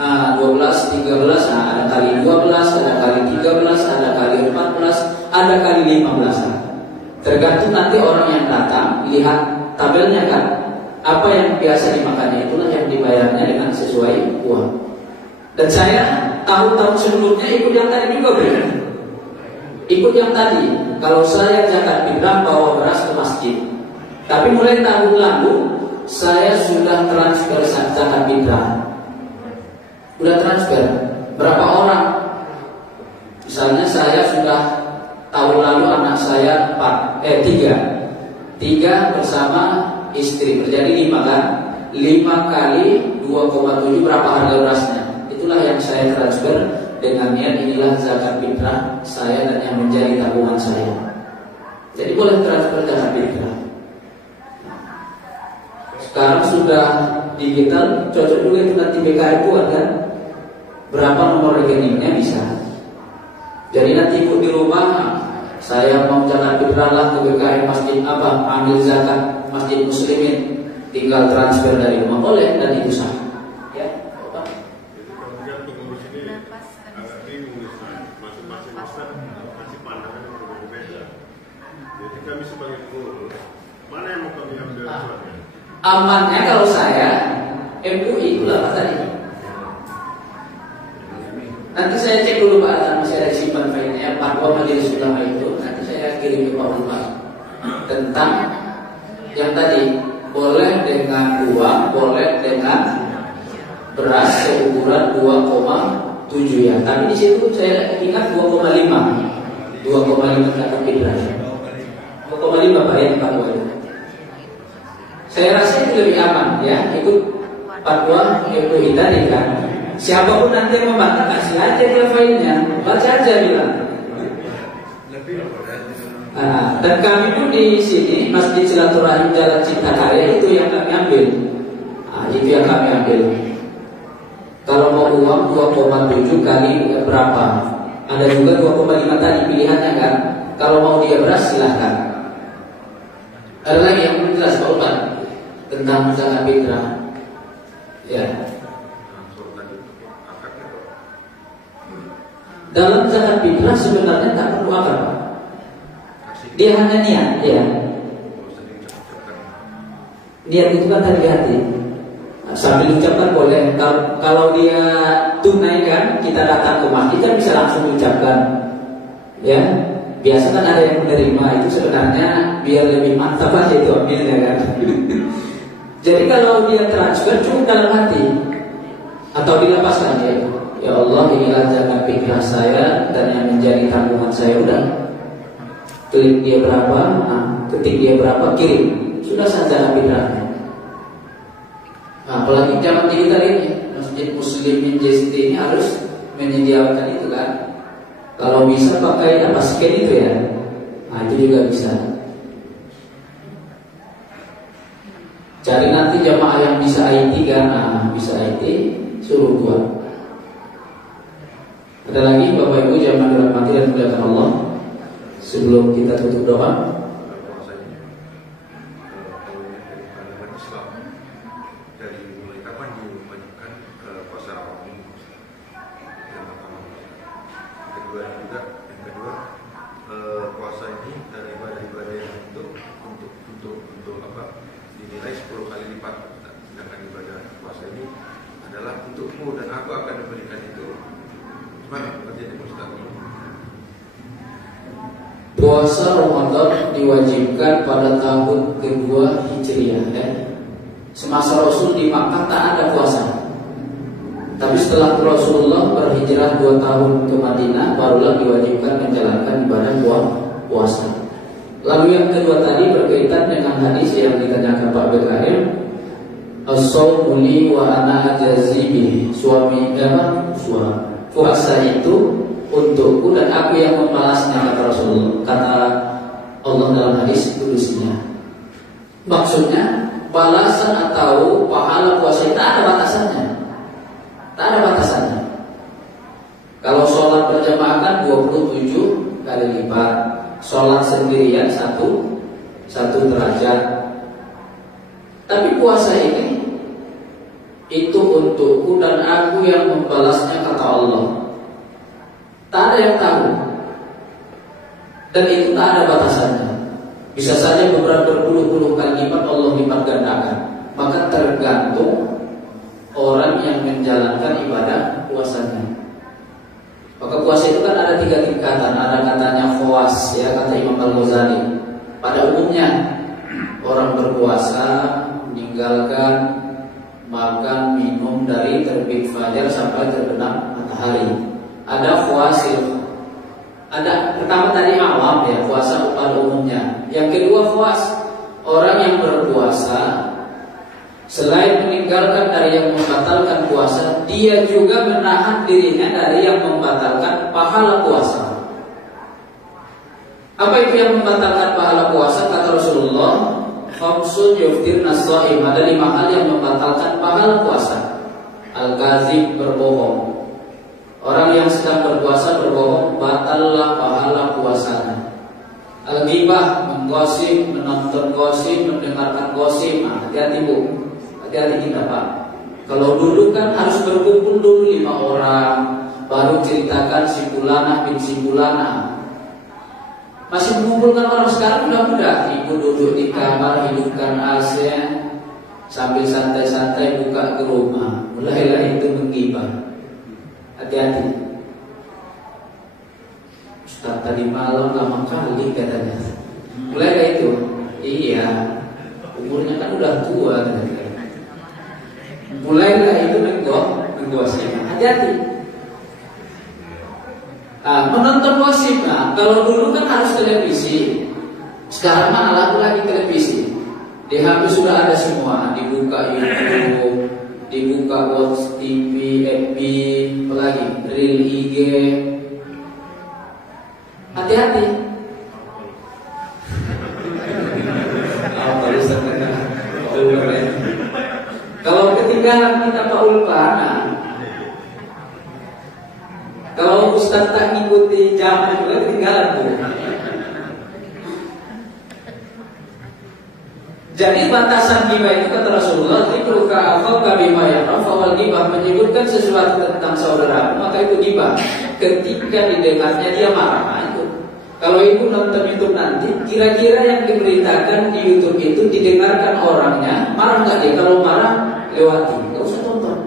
12, 13, ada kali 12, ada kali 13, ada kali 14, ada kali 15. Tergantung nanti orang yang datang lihat tabelnya kan, apa yang biasa dimakannya itulah yang dibayarnya dengan sesuai uang. Dan saya tahun-tahun sebelumnya ikut yang tadi juga benar. Ikut yang tadi. Kalau saya zakat fitrah bawa beras ke masjid, tapi mulai tahun lalu saya sudah transfer zakat fitrah. Udah transfer berapa orang? Misalnya saya sudah tahun lalu anak saya 3 bersama istri, terjadi 5 kan? 5 kali 2,7 berapa harga berasnya? Itulah yang saya transfer dengan niat inilah zakat fitrah saya dan yang menjadi tabungan saya. Jadi boleh transfer zakat fitrah. Sekarang sudah digital, cocok juga itu nanti BKR buat kan? Berapa nomor rekeningnya bisa. Jadi nanti ikut di rumah, saya mau zakat fitrah lah ke BKR masjid apa, ambil zakat Masjid Muslimin, tinggal transfer dari rumah boleh dan itu sah. Ya. Jadi pengurus ini agak bingung, masing-masing ustaz kasih pandangan yang berbeda. Jadi kami sebagai pengurus, mana yang mau kami ambil suaranya? Amannya kalau saya MUI itulah Pak tadi. Nanti saya cek dulu Pak, masih ada simpan filenya fatwa Majelis Ulama itu. Nanti saya kirim ke Pak Umar tentang yang tadi boleh dengan uang, boleh dengan beras seukuran 2,7 ya. Tapi di situ saya ingat 2,5 zakat fitrah. 2,5 Pak ya fatwa itu. Saya rasa itu lebih aman ya, ikut fatwa MUI tadi kan. Siapapun nanti yang membantah, kasih aja dia filenya, baca aja bilang. Dan kami pun di sini Masjid Silaturahim Jalan Cinta Karya itu yang kami ambil. Itu yang kami ambil. Kalau mau uang 2,7 kali berapa? Ada juga 2,5 tadi pilihannya kan. Kalau mau dia beras silahkan. Ada lagi yang belum jelas Pak Umar tentang zakat fitrah. Ya. Dalam zakat fitrah sebenarnya tak perlu apa, Pak. Dia hanya niat, ya. Niat itu kan dari hati. Sambil ucapkan boleh. Kalau dia tunaikan, kita datang ke masjid kan bisa langsung ucapkan. Ya, biasa kan ada yang menerima itu sebenarnya biar lebih mantap aja itu ambilnya kan. Jadi kalau dia transfer cukup dalam hati atau dilepaskan ya. ya Allah inilah jaga pikiran saya dan yang menjadi tanggungan saya. Udah, klik dia berapa, ketik dia berapa, kirim, sudah saja pikirannya. Apalagi zaman digital ini, Masjid Muslimin JST ini harus menyediakan itu kan. Kalau bisa pakai scan itu ya, itu juga bisa. Cari nanti jamaah yang bisa IT kan, bisa IT, suruh buat. Ada lagi Bapak Ibu jamaah dirahmati dan dimuliakan Allah, sebelum kita tutup doa. Puasa Ramadan diwajibkan pada tahun kedua Hijriah ya. Semasa Rasul di Makkah tak ada puasa. Tapi setelah Rasulullah berhijrah 2 tahun ke Madinah, barulah diwajibkan menjalankan ibadah puasa. Lalu yang kedua tadi berkaitan dengan hadis yang ditanyakan Pak BKM, as-shaumu li wa ana ajzi bihi. Puasa itu untukku dan aku yang membalasnya, kata Rasulullah, kata Allah dalam hadis kudusnya. Maksudnya balasan atau pahala puasa itu tak ada batasannya. Tak ada batasannya. Kalau sholat berjamaah kan 27 kali lipat, sholat sendirian satu derajat. Tapi puasa ini itu untukku dan aku yang membalasnya, kata Allah. Tak ada yang tahu. Dan itu tak ada batasannya. Bisa saja beberapa berpuluh-puluh kali lipat Allah lipat gandakan. Maka tergantung orang yang menjalankan ibadah puasanya. Maka puasa itu kan ada 3 tingkatan. Ada katanya khawas ya, kata Imam Al-Ghazali. Pada umumnya orang berpuasa meninggalkan makan minum dari terbit fajar sampai terbenam matahari. Ada khawasil. Ada pertama tadi awam ya, puasa pada umumnya. Yang kedua khawas, orang yang berpuasa selain meninggalkan dari yang membatalkan puasa, dia juga menahan dirinya dari yang membatalkan pahala puasa. Apa itu yang membatalkan pahala puasa? Kata Rasulullah, khamsun yuftirna shaim, ada 5 hal yang membatalkan pahala puasa. Al-kazib, berbohong. Orang yang sedang berpuasa berbohong, batallah pahala puasanya. Al-ghibah, menggosip, menonton gosip, mendengarkan gosip. Hati-hati Bu, hati-hati kita Pak. Kalau dulu kan harus berkumpul dulu 5 orang, baru ceritakan si Fulana bin si Fulana. Masih mengumpulkan orang, sekarang udah mudah. Ibu duduk di kamar, hidupkan AC, sambil santai-santai buka ke rumah, mulailah itu menggibah. Hati-hati. Ustaz tadi malam lama kali katanya. Mulai dari itu. Iya, umurnya kan udah tua katanya. Mulailah itu menggosip. Hati-hati. Menonton gosip. Kalau dulu kan harus televisi. Sekarang malah lagi televisi. Di HP sudah ada semua, dibuka YouTube, dibuka Watch TV, FB, apalagi Reel IG. Hati-hati. Kalau ketinggalan kita Pak Ulpana, kalau Ustaz tak ngikuti jam itu ketinggalan tuh. Jadi batasan ghibah itu kata Rasulullah, dzikruka akhaka bima yaqaf wal ghibah, menyebutkan sesuatu tentang saudara, maka itu ghibah. Ketika didengarnya dia marah, itu. Kalau ibu nonton YouTube nanti, kira-kira yang diberitakan di YouTube itu didengarkan orangnya, marah nggak dia? Kalau marah, lewati, nggak usah tonton.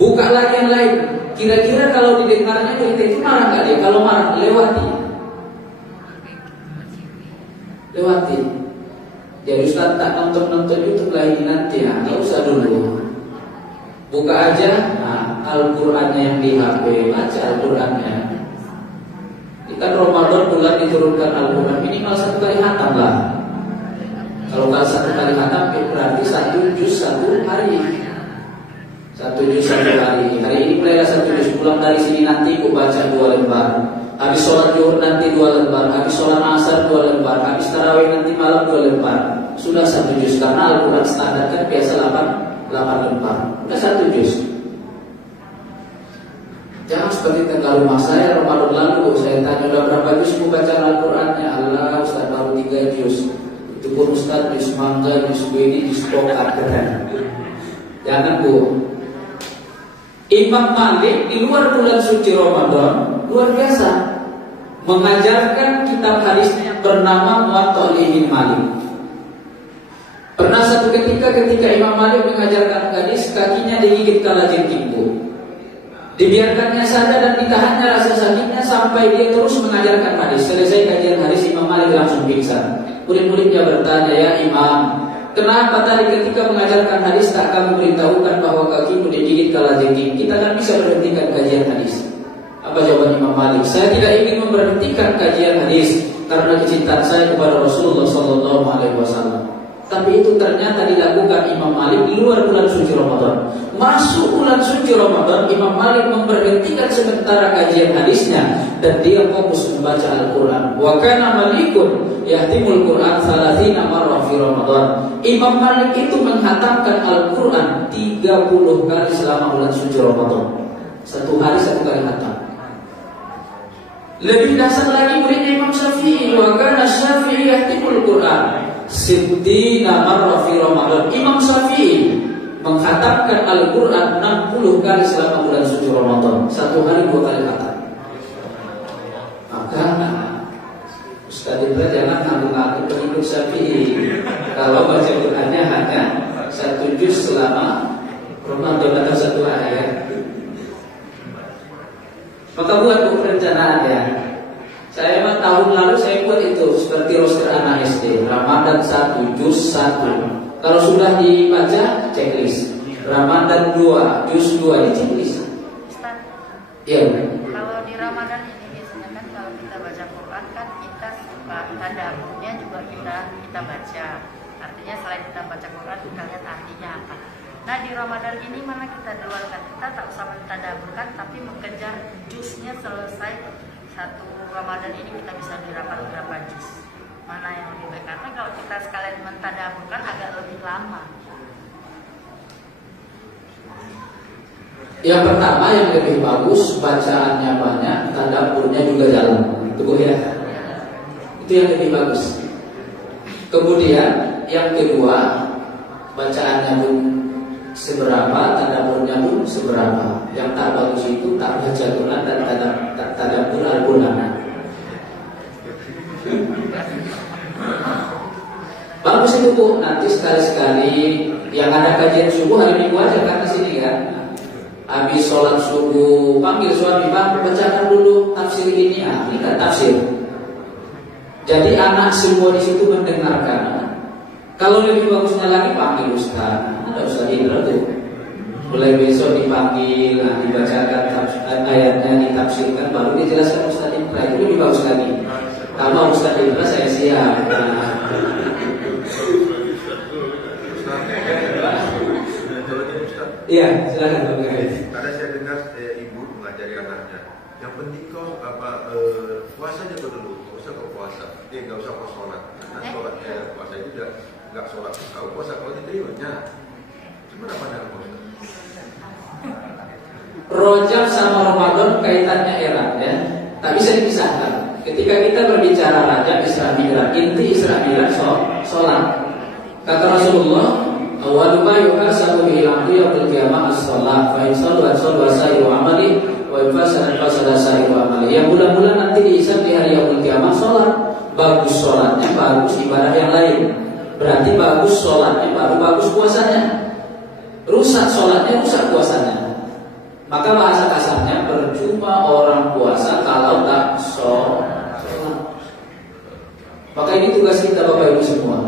Buka lagi yang lain. Kira-kira kalau didengarnya berita itu marah nggak dia? Kalau marah, lewati. Lewati. Jadi Ustaz tak nonton YouTube lagi nanti ya, nggak usah dulu. Buka aja, Al-Qur'annya yang di HP, baca Al-Qur'annya. Kita Ramadan bulan diturunkan Al-Quran minimal 1 kali khatam lah. Kalau nggak 1 kali khatam berarti 1 juz 1 hari. 1 juz 1 hari. Hari ini mulailah 1 juz, pulang dari sini nanti aku baca 2 lembar. Habis sholat zuhur nanti 2 lembar. Habis sholat asar 2 lembar. Habis tarawih nanti malam 2 lembar. Sudah 1 juz, karena Al-Quran standar kan biasa 8 lembar. Udah 1 juz. Jangan seperti tengah rumah saya Ramadan lalu, saya tanya udah berapa juz mau baca Al-Qurannya. Allah, Ustaz baru 3 juz. Itu pun Ustaz juz mangga, juz ini, juz pokat. Jangan Bu. Imam Malik di luar bulan suci Ramadan luar biasa mengajarkan kitab hadisnya yang bernama Muwatta Imam Malik. Pernah satu ketika Imam Malik mengajarkan hadis, kakinya digigit kalajengking Bu. Dibiarkannya saja dan ditahannya rasa sakitnya sampai dia terus mengajarkan hadis. Selesai kajian hadis, Imam Malik langsung pingsan. Murid-muridnya bertanya, ya Imam, kenapa tadi ketika mengajarkan hadis tak kamu beritahukan bahwa kakimu digigit kalajengking? Kita kan bisa berhentikan kajian hadis. Apa jawaban Imam Malik? Saya tidak ingin memberhentikan kajian hadis karena kecintaan saya kepada Rasulullah SAW. Tapi itu ternyata dilakukan Imam Malik di luar bulan suci Ramadan. Masuk bulan suci Ramadan, Imam Malik memberhentikan sementara kajian hadisnya dan dia fokus membaca Al-Quran. Wa kana Malikun yahtimul Quran 30 marrah fi Ramadan. Imam Malik itu menghatamkan Al-Quran 30 kali selama bulan suci Ramadan. 1 hari 1 kali hatam. Lebih dasar lagi muridnya Imam Syafi'i, wa kana Syafi'i yahtimul Quran 60 marrah fi Ramadan. Imam Syafi'i menghatamkan Al-Quran 60 kali selama bulan suci Ramadan. 1 hari 2 kali khatam. Maka Ustaz Indra jangan ngaku-ngaku pengikut Syafi'i kalau baca Qurannya hanya 1 juz selama Ramadan atau 1 ayat. Maka buat perencanaan ya. Saya memang tahun lalu saya buat itu seperti roster anak SD. Ramadan 1 juz 1. Kalau sudah dibaca checklist. Ramadan 2 juz 2 ini checklist. Ustaz. Iya. Kalau di Ramadan ini biasanya kan kalau kita baca Quran kan kita suka tadaburnya juga kita baca. Artinya selain kita baca Quran kita lihat artinya apa. Nah di Ramadan ini mana kita keluarkan, kita tak usah mentadaburkan tapi mengejar juznya selesai. 1 Ramadan ini kita bisa dirapat berapa juz. Mana yang lebih baik? Karena kalau kita sekalian mentadaburkan agak lebih lama. Yang pertama yang lebih bagus, bacaannya banyak, tadaburnya juga jalan. Itu ya. Itu yang lebih bagus. Kemudian yang kedua, bacaannya pun seberapa, tadaburnya pun seberapa. Yang tak bagus itu tak baca Quran dan tadabur Al-Quran. Bagus itu Bu, nanti sekali-sekali yang ada kajian subuh hari Minggu aja kan di sini kan. Habis sholat subuh panggil suami, Bang bacakan dulu tafsir ini. Ini kan tafsir. Jadi anak semua di situ mendengarkan. Kalau lebih bagusnya lagi panggil Ustaz. Ada Ustaz Indra tuh. Mulai besok dipanggil, dibacakan ayatnya, ditafsirkan, baru dijelaskan Ustaz Indra. Itu lebih bagus lagi. Kalau Ustaz Indra saya siap. Iya, silakan Pak. Ada saya dengar ibu mengajari anaknya. Yang penting kau puasa aja dulu, nggak usah kau puasa, nggak usah kau sholat. Karena sholat puasa itu udah nggak sholat, kau puasa kalau diterimanya. Cuma apa dengan puasa? Rojab sama Ramadan kaitannya erat ya, tak bisa dipisahkan. Ketika kita berbicara Rajab, Isra Mi'raj, inti Isra Mi'raj sholat. Kata Rasulullah, awwalu ma yuhasabu bihi al-'abdu yaumil qiyamah as-shalah, fa in shalla sa'iru amali wa in fasada sa'iru amali. Yang bulan-bulan nanti dihisab di hari yaumil qiyamah sholat. Bagus sholatnya, bagus ibadah yang lain. Berarti bagus sholatnya, baru bagus puasanya. Rusak sholatnya, rusak puasanya. Maka bahasa kasarnya percuma orang puasa kalau tak sholat. Maka ini tugas kita Bapak Ibu semua.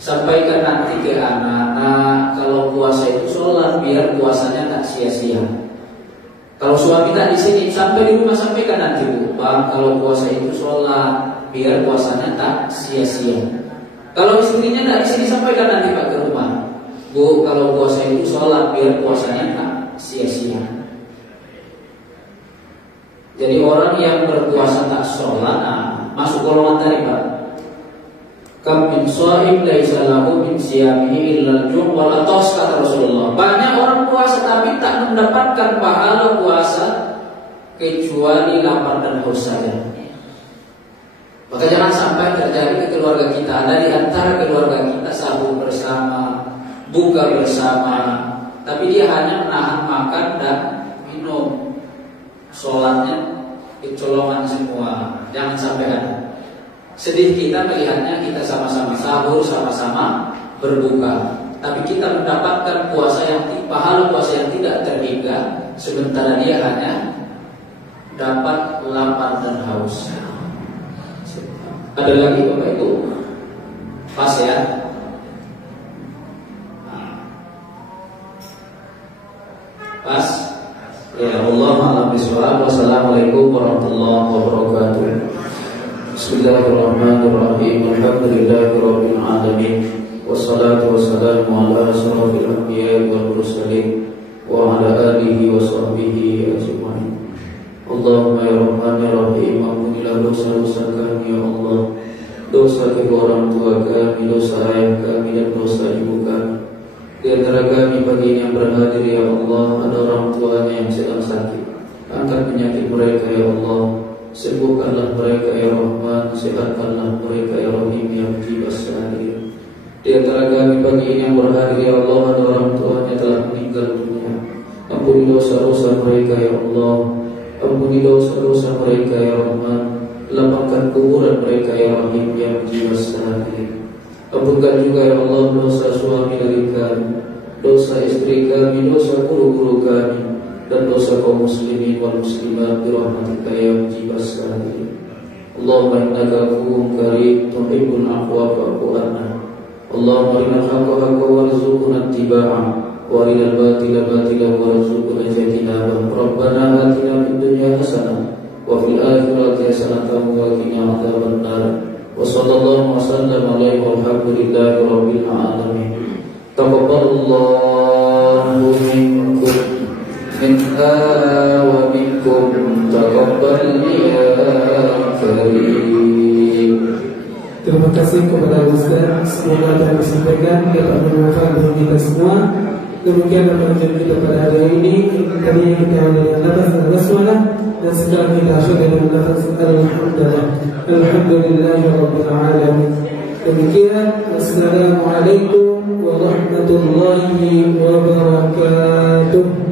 Sampaikan nanti ke anak-anak, kalau puasa itu sholat sholat biar puasanya tak sia-sia. Kalau suami tak di sini, sampai di rumah sampaikan nanti, Bu, Pak, kalau puasa itu sholat biar puasanya tak sia-sia. Kalau istrinya tak di sini, sampaikan nanti Pak ke rumah, Bu, kalau puasa itu sholat biar puasanya tak sia-sia. Jadi orang yang berpuasa tak sholat, masuk golongan tadi, Pak. Kam min shaim laisa lahu min siyamihi illa al-jum' wal atas, kata Rasulullah. Banyak orang puasa tapi tak mendapatkan pahala puasa kecuali lapar dan haus saja. Maka jangan sampai terjadi ke keluarga kita. Ada di antara keluarga kita sahur bersama, buka bersama, tapi dia hanya menahan makan dan minum. Sholatnya kecolongan semua. Jangan sampai ada. Sedih kita melihatnya, kita sama-sama sahur, sama-sama berbuka, tapi kita mendapatkan puasa yang pahala puasa yang tidak terhingga, sementara dia hanya dapat lapar dan haus. Ada lagi Bapak Ibu? Pas ya. Pas. Ya Allah a'lam bishawab. Wassalamualaikum warahmatullahi wabarakatuh. Bismillahirrahmanirrahim. Alhamdulillahirabbil alamin. Wassalatu wassalamu ala asyrafil anbiya'i wal mursalin wa ala alihi wa sahbihi ajma'in. Allahumma ya Rahman ya Rahim, ampunilah dosa-dosa kami ya Allah. Dosa kedua orang tua kami, dosa ayah kami dan dosa ibu kami. Di antara kami pagi ini yang berhadir ya Allah, ada orang tuanya yang sedang sakit. Angkat penyakit mereka ya Allah. Sembuhkanlah mereka ya Rahman, sehatkanlah mereka ya Rahim ya Mujibas Sa'ir. Di antara kami pagi ini yang berhadir ya Allah, ada orang tuanya telah meninggal dunia. Ampuni dosa-dosa mereka ya Allah. Ampuni dosa-dosa mereka ya Rahman. Lapangkan kuburan mereka ya Rahim ya Mujibas Sa'ir. Ampunkan juga ya Allah dosa suami dari kami, dosa istri kami, dosa guru-guru kami, dan dosa kaum muslimin wal muslimat bi rahmatika ya mujibas salihin. Allahumma innaka afuwwun karim tuhibbul afwa fa'fu anna. Allahumma arinal haqqa haqqan warzuqna ittiba'a wa arinal batila batilan warzuqna ijtinaba. Rabbana atina fid dunya hasanah wa fil akhirati hasanah wa qina adzabannar. Wa sallallahu wa sallam alaihi walhamdulillahi rabbil alamin. Taqabbalallahu minkum minna wa minkum taqabbal ya karim. Terima kasih kepada Ustaz. Semoga apa yang disampaikan dapat bermanfaat bagi kita semua. Demikian apa yang kita pada hari ini. Tadi kita dengan lafaz al-basmalah dan sekarang kita asyhadu dengan lafaz alhamdulillah. Alhamdulillahirabbil alamin. Demikian. Assalamualaikum warahmatullahi wabarakatuh.